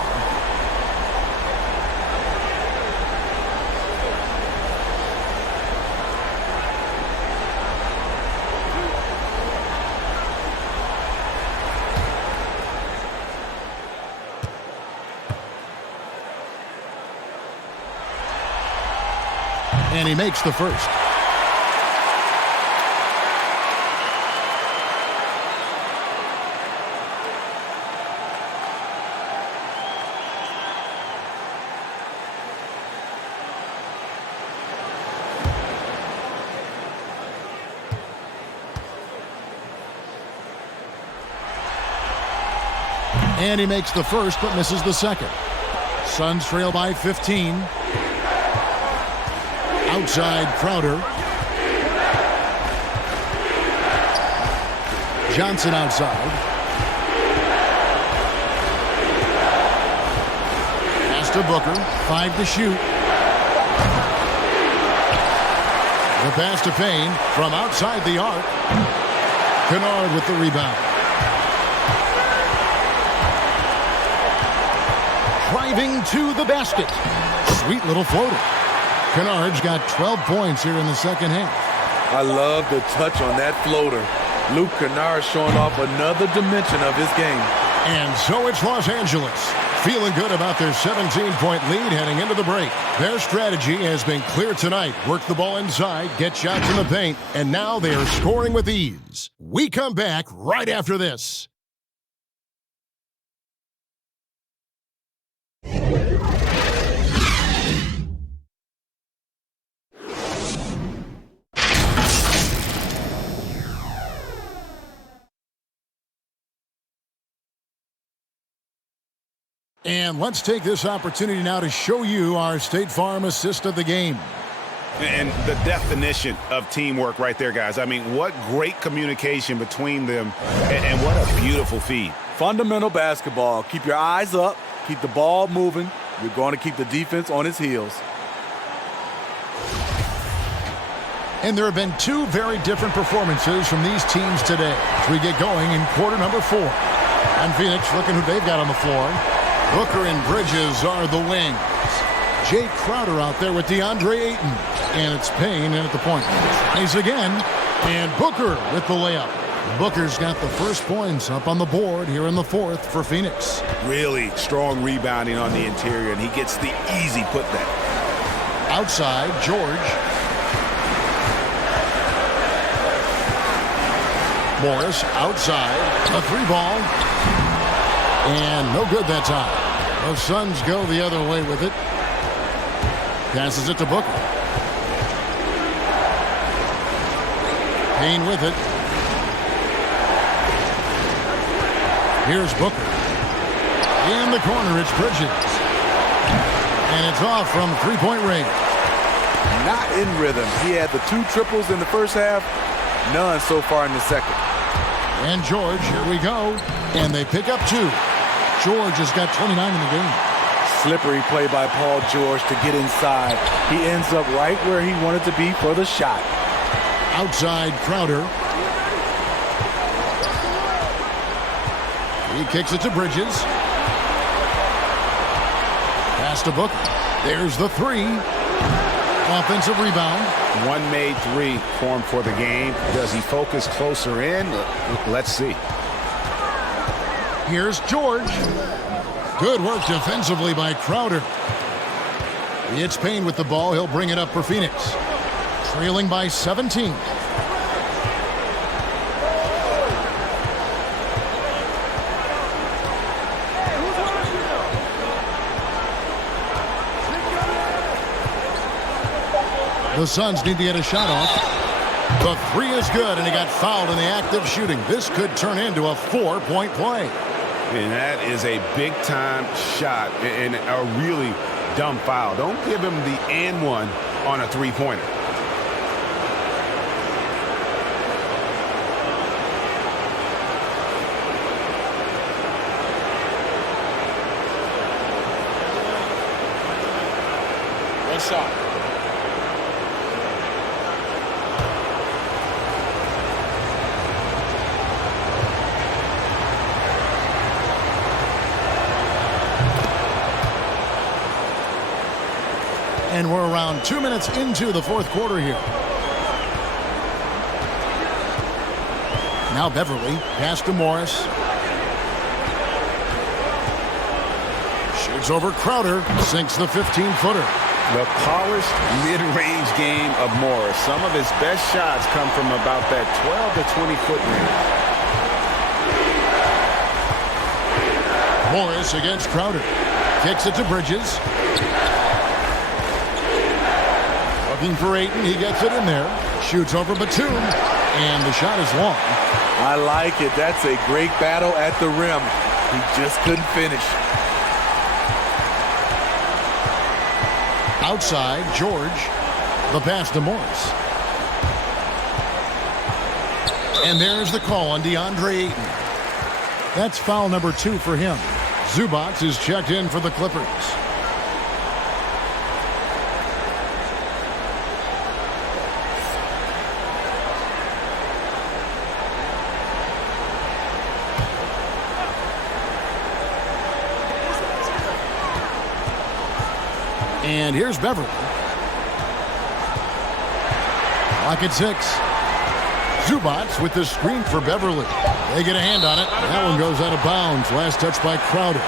And he makes the first. And he makes the first but misses the second. Suns trail by 15. Outside Crowder. Johnson outside. Pass to Booker. 5 to shoot. The pass to Payne from outside the arc. Kennard with the rebound. Driving to the basket. Sweet little floater. Kennard's got 12 points here in the second half. I love the touch on that floater. Luke Kennard showing off another dimension of his game. And so it's Los Angeles, feeling good about their 17-point lead heading into the break. Their strategy has been clear tonight. Work the ball inside, get shots in the paint, and now they are scoring with ease. We come back right after this. And let's take this opportunity now to show you our State Farm assist of the game. And the definition of teamwork right there, guys. I mean, what great communication between them, and what a beautiful feed. Fundamental basketball. Keep your eyes up. Keep the ball moving. You're going to keep the defense on its heels. And there have been two very different performances from these teams today as we get going in quarter number 4. And Phoenix looking who they've got on the floor. Booker and Bridges are the wings. Jay Crowder out there with DeAndre Ayton. And it's Payne in at the point. He's again. And Booker with the layup. Booker's got the first points up on the board here in the fourth for Phoenix. Really strong rebounding on the interior, and he gets the easy putback. Outside, George. Morris outside. A 3-ball. And no good that time. The Suns go the other way with it. Passes it to Booker. Payne with it. Here's Booker. In the corner, it's Bridges. And it's off from three-point range. Not in rhythm. He had the 2 triples in the first half. None so far in the second. And George, here we go. And they pick up 2. George has got 29 in the game. Slippery play by Paul George to get inside. He ends up right where he wanted to be for the shot. Outside Crowder. He kicks it to Bridges. Pass to Booker. There's the 3. Offensive rebound. One made 3 for him for the game. Does he focus closer in? Let's see. Here's George. Good work defensively by Crowder. It's Payne with the ball. He'll bring it up for Phoenix. Trailing by 17. The Suns need to get a shot off. The 3 is good, and he got fouled in the act of shooting. This could turn into a 4-point play. And that is a big-time shot and a really dumb foul. Don't give him the and one on a three-pointer. One shot. And we're around 2 minutes into the fourth quarter here. Now Beverly, pass to Morris. Shoots over Crowder, sinks the 15-footer. The polished mid-range game of Morris. Some of his best shots come from about that 12 to 20-foot range. Morris against Crowder. Kicks it to Bridges. Looking for Ayton. He gets it in there. Shoots over Batum. And the shot is long. I like it. That's a great battle at the rim. He just couldn't finish. Outside, George. The pass to Morris. And there's the call on DeAndre Ayton. That's foul number 2 for him. Zubac is checked in for the Clippers. And here's Beverly. Lock at 6. Zubac with the screen for Beverly. They get a hand on it. That one goes out of bounds. Last touch by Crowder.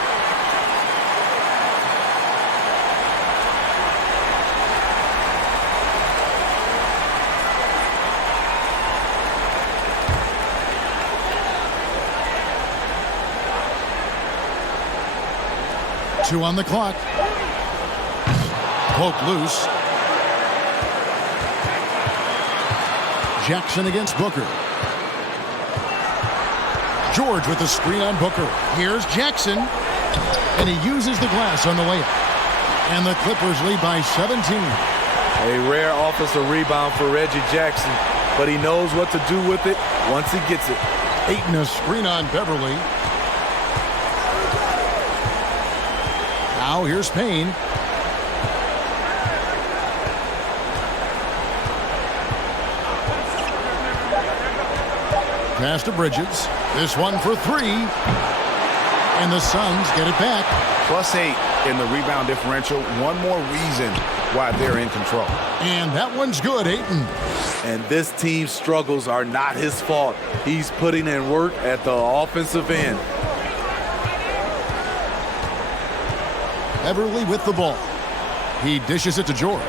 Two on the clock. Poke loose. Jackson against Booker. George with the screen on Booker. Here's Jackson. And he uses the glass on the layup. And the Clippers lead by 17. A rare offensive rebound for Reggie Jackson, but he knows what to do with it once he gets it. Ayton a screen on Beverly. Now here's Payne. Pass to Bridges. This one for 3. And the Suns get it back. +8 in the rebound differential. One more reason why they're in control. And that one's good, Ayton. And this team's struggles are not his fault. He's putting in work at the offensive end. Beverly with the ball. He dishes it to George.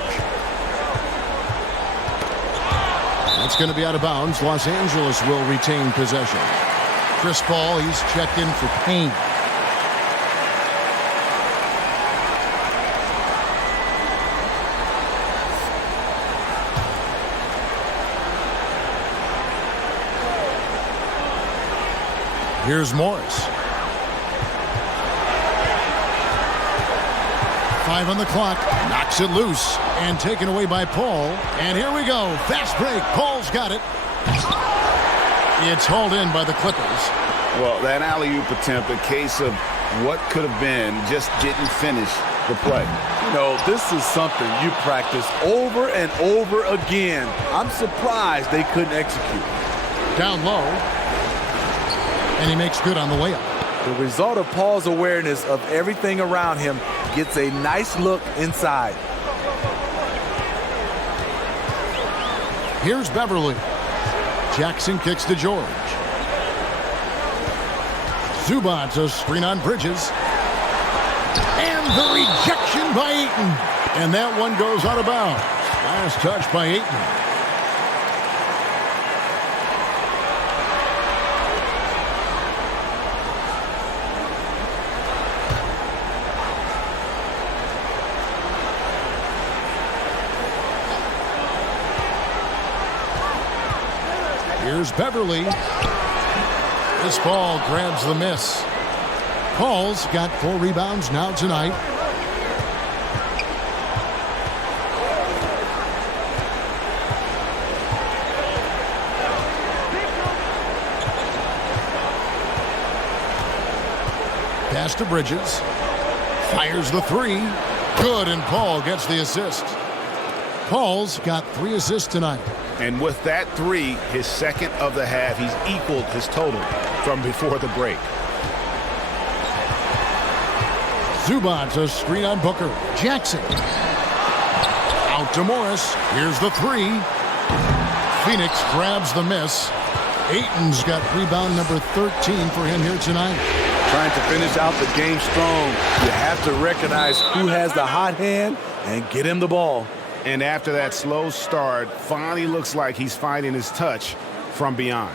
That's going to be out of bounds. Los Angeles will retain possession. Chris Paul, he's checked in for Payne. Here's Morris. 5 on the clock. Knocks it loose. And taken away by Paul. And here we go. Fast break. Paul's got it. It's hauled in by the Clippers. Well, that alley-oop attempt, a case of what could have been, just didn't finish the play. You know, this is something you practice over and over again. I'm surprised they couldn't execute. Down low. And he makes good on the layup. The result of Paul's awareness of everything around him gets a nice look inside. Here's Beverly. Jackson kicks to George. Zubac a screen on Bridges. And the rejection by Ayton. And that one goes out of bounds. Last touch by Ayton. Here's Beverly. This ball grabs the miss. Paul's got 4 rebounds now tonight. Pass to Bridges. Fires the 3. Good, and Paul gets the assist. Paul's got 3 assists tonight. And with that 3, his second of the half, he's equaled his total from before the break. Zubac a screen on Booker. Jackson. Out to Morris. Here's the 3. Phoenix grabs the miss. Ayton's got rebound number 13 for him here tonight. Trying to finish out the game strong. You have to recognize who has the hot hand and get him the ball. And after that slow start, finally looks like he's finding his touch from beyond.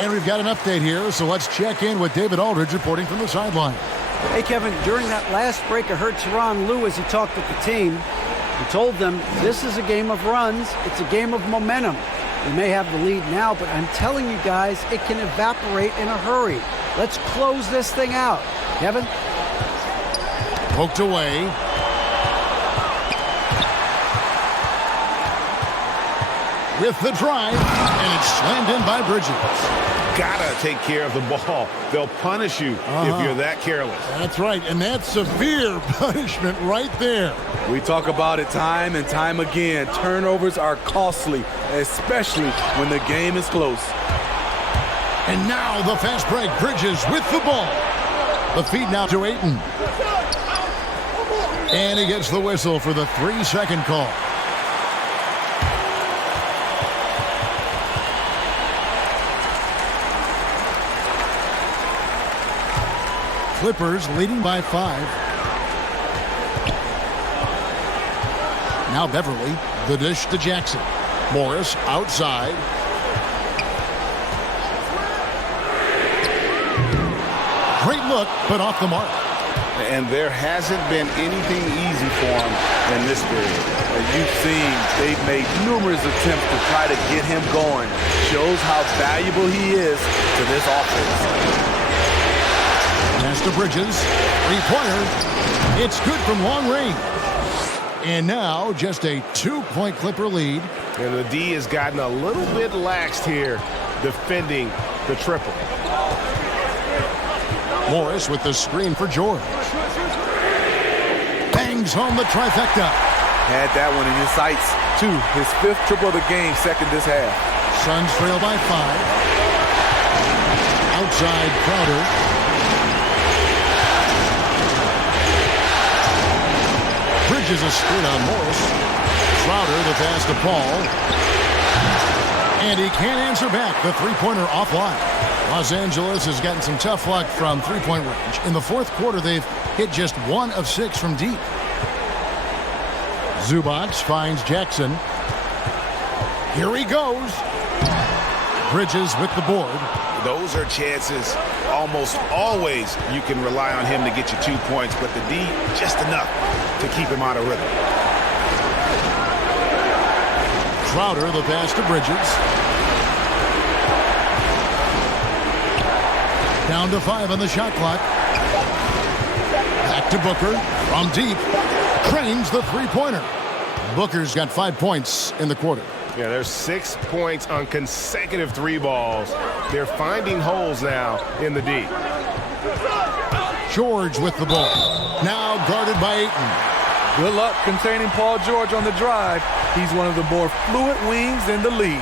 And we've got an update here, so let's check in with David Aldridge reporting from the sideline. Hey, Kevin, during that last break, I heard Tyronn Lue as he talked with the team. He told them this is a game of runs. It's a game of momentum. We may have the lead now, but I'm telling you guys, it can evaporate in a hurry. Let's close this thing out. Kevin? Poked away. With the drive, and it's slammed in by Bridges. Gotta take care of the ball. They'll punish you if you're that careless. That's right, and that's severe punishment right there. We talk about it time and time again. Turnovers are costly, especially when the game is close. And now the fast break. Bridges with the ball. The feed now to Ayton. And he gets the whistle for the 3-second call. Clippers leading by 5. Now Beverly, the dish to Jackson. Morris outside. Great look, but off the mark. And there hasn't been anything easy for him in this period. As you've seen, they've made numerous attempts to try to get him going. Shows how valuable he is to this offense. Pass to Bridges. 3-pointer. It's good from long range. And now just a 2-point Clipper lead. And the D has gotten a little bit laxed here defending the triple. Morris with the screen for George. Bangs home the trifecta. Had that one in his sights, too. His 5th triple of the game, second this half. Suns trail by 5. Outside Crowder. Bridges a screen on Morris. Crowder the pass to Paul. And he can't answer back. The 3-pointer offline. Los Angeles has gotten some tough luck from 3-point range. In the 4th quarter, they've hit just 1 of 6 from deep. Zubac finds Jackson. Here he goes. Bridges with the board. Those are chances almost always you can rely on him to get you 2 points, but the D just enough to keep him out of rhythm. Crowder the pass to Bridges. Down to 5 on the shot clock. Back to Booker. From deep. Cranes the 3-pointer. Booker's got 5 points in the quarter. Yeah, there's 6 points on consecutive 3 balls. They're finding holes now in the D. George with the ball. Now guarded by Ayton. Good luck containing Paul George on the drive. He's one of the more fluid wings in the league.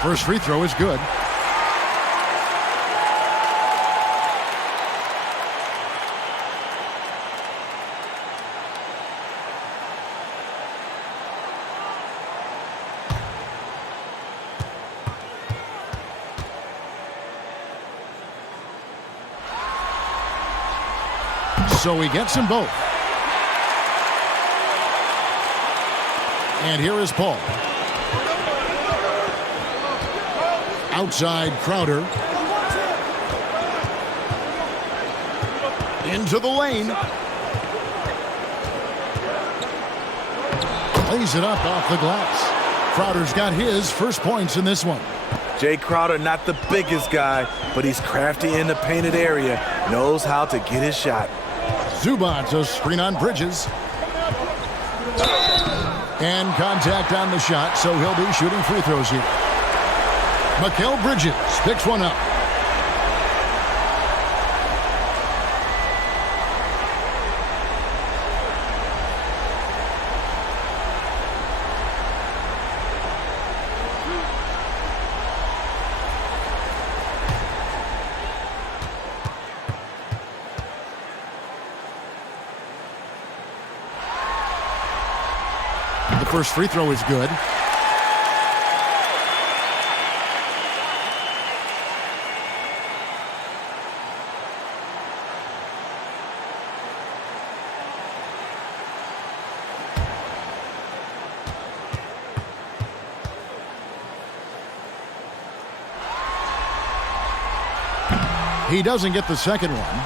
First free throw is good. So he gets them both. And here is Paul. Outside Crowder. Into the lane. Lays it up off the glass. Crowder's got his first points in this one. Jay Crowder, not the biggest guy, but he's crafty in the painted area. Knows how to get his shot. Zubac a screen on Bridges. And contact on the shot, so he'll be shooting free throws here. Mikal Bridges picks one up. first free throw is good. He doesn't get the second one.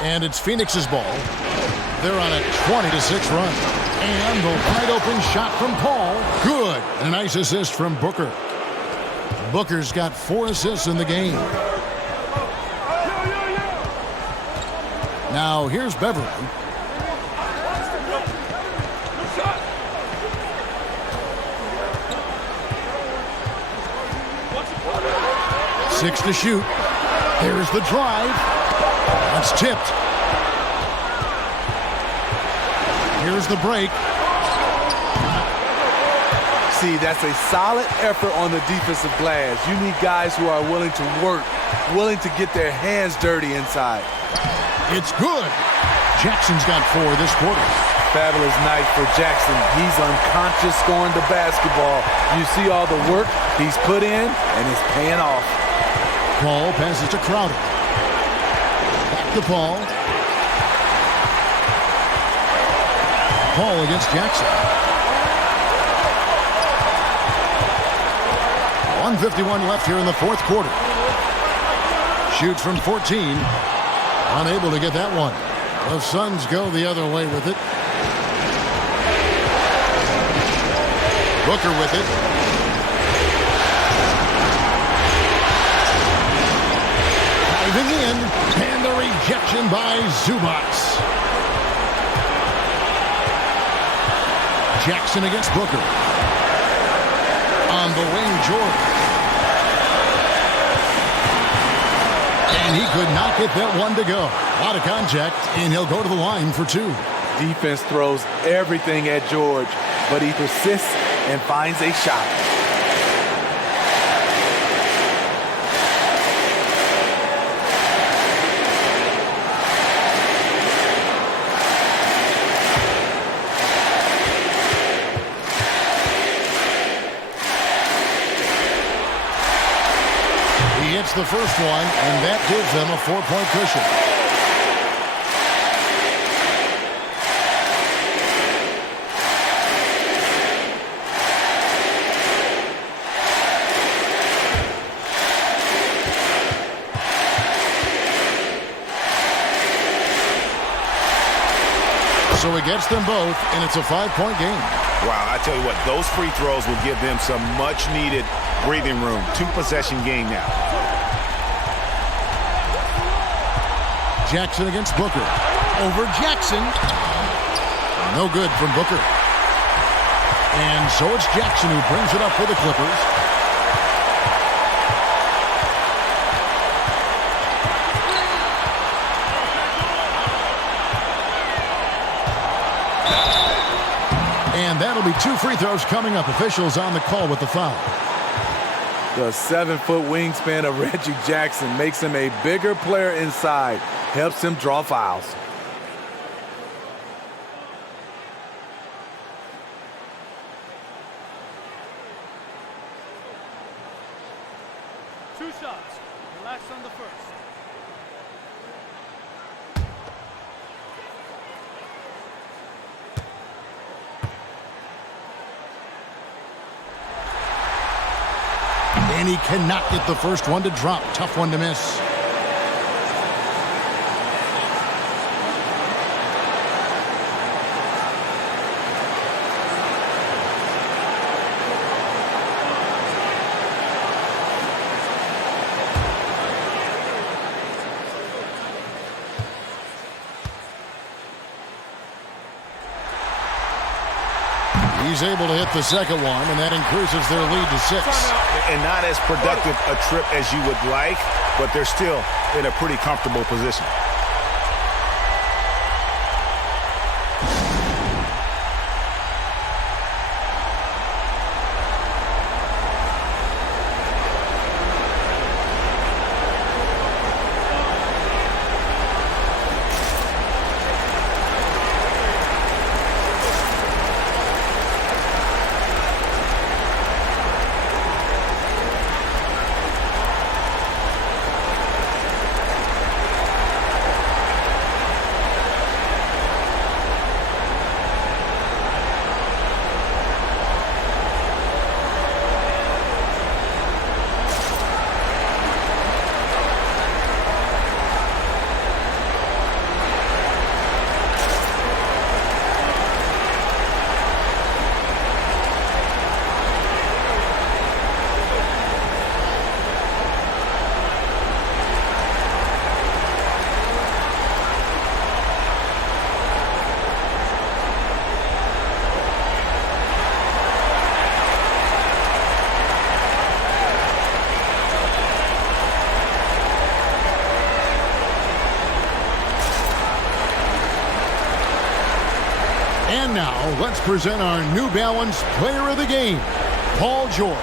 And it's Phoenix's ball. They're on a 20-6 run. And the wide open shot from Paul. Good. And a nice assist from Booker. Booker's got 4 assists in the game. Now here's Beverly. Six to shoot. Here's the drive. That's tipped. Here's the break. See, that's a solid effort on the defensive glass. You need guys who are willing to work, willing to get their hands dirty inside. It's good. Jackson's got 4 this quarter. Fabulous night for Jackson. He's unconscious scoring the basketball. You see all the work he's put in, and it's paying off. Paul passes to Crowder. Back to Paul. Paul against Jackson. 1:51 left here in the fourth quarter. Shoots from 14. Unable to get that one. The Suns go the other way with it. Booker with it. Diving in, and the rejection by Zubac. Jackson against Booker. On the wing, Jordan. And he could not get that one to go. A lot of contact, and he'll go to the line for 2. Defense throws everything at George, but he persists and finds a shot. He hits the first one, and that gives them a 4-point cushion. So he gets them both, and it's a 5-point game. Wow, I tell you what, those free throws will give them some much-needed breathing room. 2-possession game now. Jackson against Booker. Over Jackson. No good from Booker. And so it's Jackson who brings it up for the Clippers. And that'll be 2 free throws coming up. Officials on the call with the foul. The 7-foot wingspan of Reggie Jackson makes him a bigger player inside, helps him draw fouls. Two shots. Relax on the first. And he cannot get the first one to drop. Tough one to miss. He's able to hit the second one, and that increases their lead to 6. And not as productive a trip as you would like, but they're still in a pretty comfortable position. And now, let's present our New Balance Player of the Game, Paul George.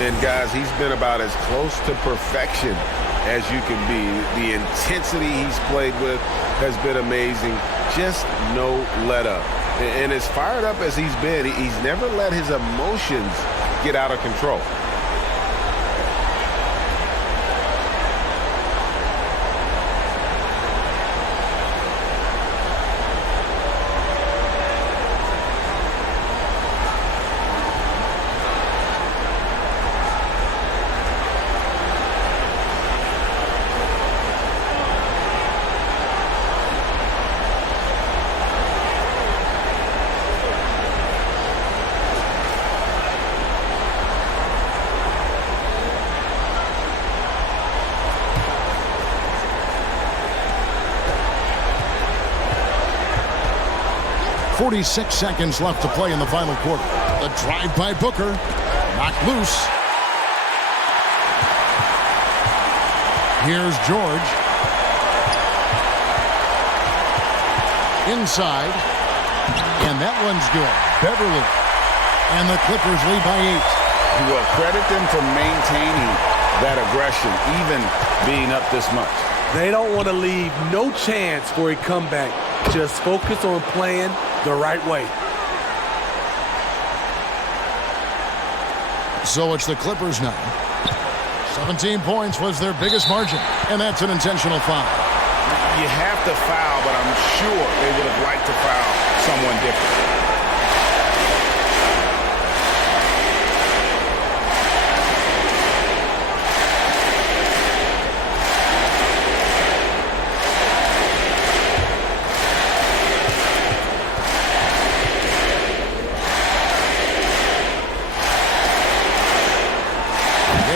And, guys, he's been about as close to perfection as you can be. The intensity he's played with has been amazing. Just no let-up. And as fired up as he's been, he's never let his emotions get out of control. .46 seconds left to play in the final quarter. The drive by Booker. Knocked loose. Here's George. Inside. And that one's good. Beverly. And the Clippers lead by 8. Well, credit them for maintaining that aggression, even being up this much. They don't want to leave no chance for a comeback. Just focus on playing the right way. So it's the Clippers now. 17 points was their biggest margin, and that's an intentional foul. You have to foul, but I'm sure they would have liked to foul someone different.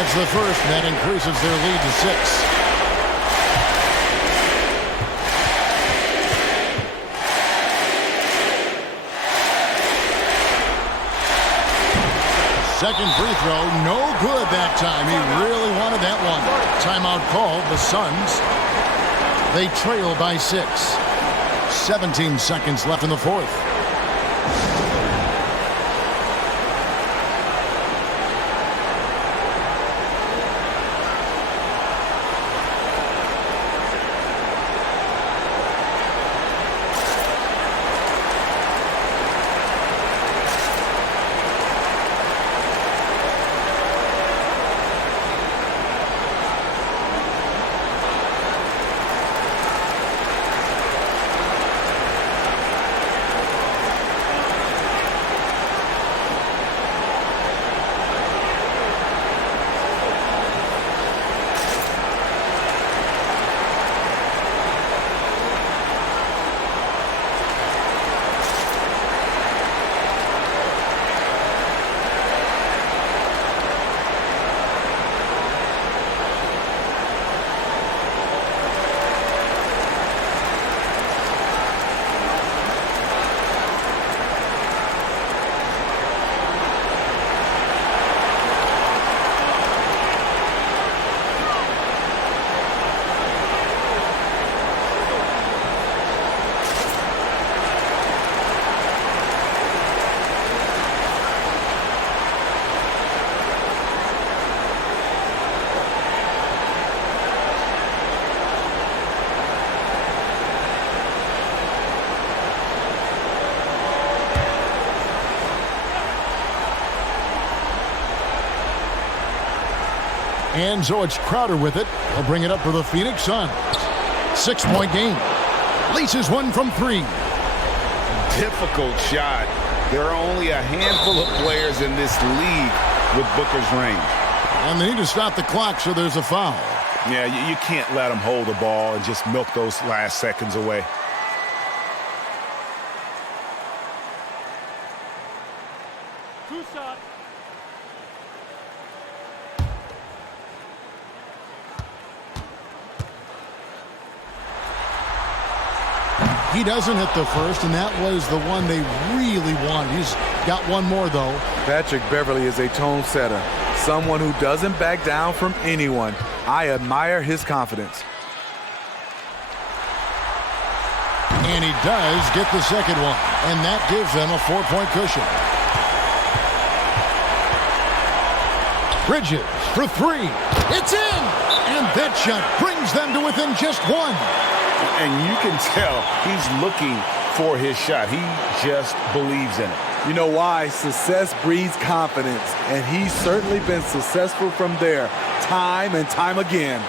The first, that increases their lead to 6. Second free throw, no good that time. He really wanted that one. Timeout called, the Suns. They trail by 6. 17 seconds left in the fourth. And so it's Crowder with it. He'll bring it up for the Phoenix Suns. 6-point game. Leases one from 3. Difficult shot. There are only a handful of players in this league with Booker's range. And they need to stop the clock, so there's a foul. Yeah, you can't let him hold the ball and just milk those last seconds away. Two shots. He doesn't hit the first, and that was the one they really wanted. He's got one more, though. Patrick Beverly is a tone setter, someone who doesn't back down from anyone. I admire his confidence. And he does get the second one. And that gives them a 4-point cushion. Bridges for 3. It's in! And that shot brings them to within just 1. And you can tell he's looking for his shot. He just believes in it. You know why? Success breeds confidence, and he's certainly been successful from there, time and time again.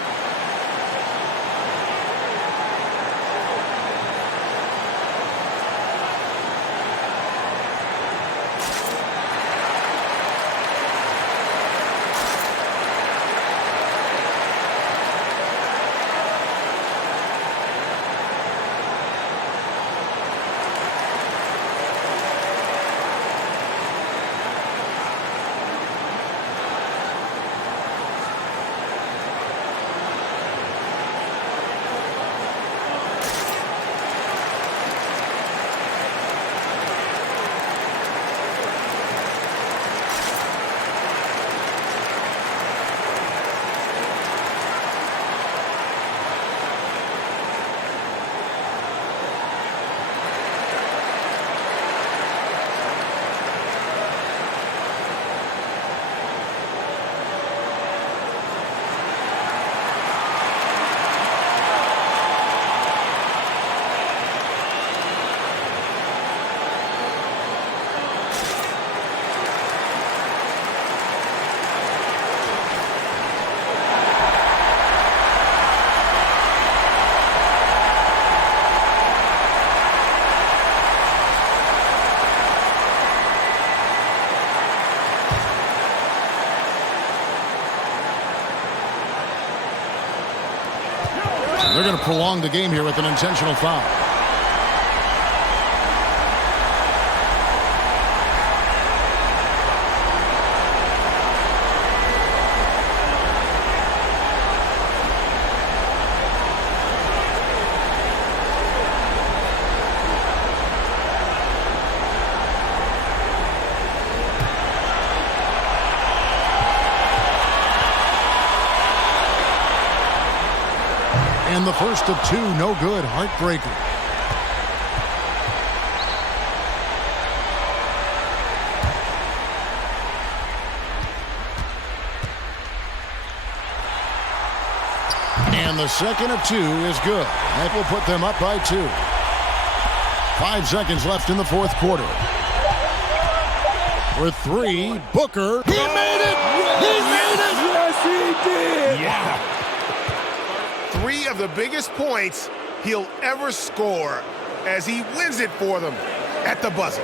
They're going to prolong the game here with an intentional foul. And the first of 2, no good. Heartbreaker. And the second of 2 is good. That will put them up by 2. 5 seconds left in the fourth quarter. For 3, Booker. He made it! He made it! Yes, he did! Yeah. 3 of the biggest points he'll ever score as he wins it for them at the buzzer.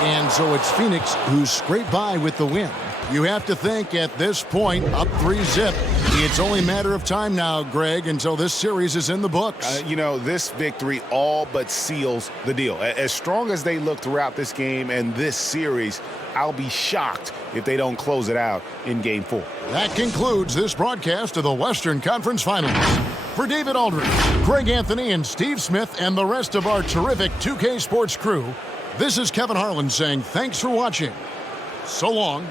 And so it's Phoenix who scraped by with the win. You have to think at this point, up 3-0. It's only a matter of time now, Greg, until this series is in the books. You know, this victory all but seals the deal. As strong as they look throughout this game and this series, I'll be shocked if they don't close it out in Game 4. That concludes this broadcast of the Western Conference Finals. For David Aldridge, Greg Anthony, and Steve Smith, and the rest of our terrific 2K Sports crew, this is Kevin Harlan saying thanks for watching. So long.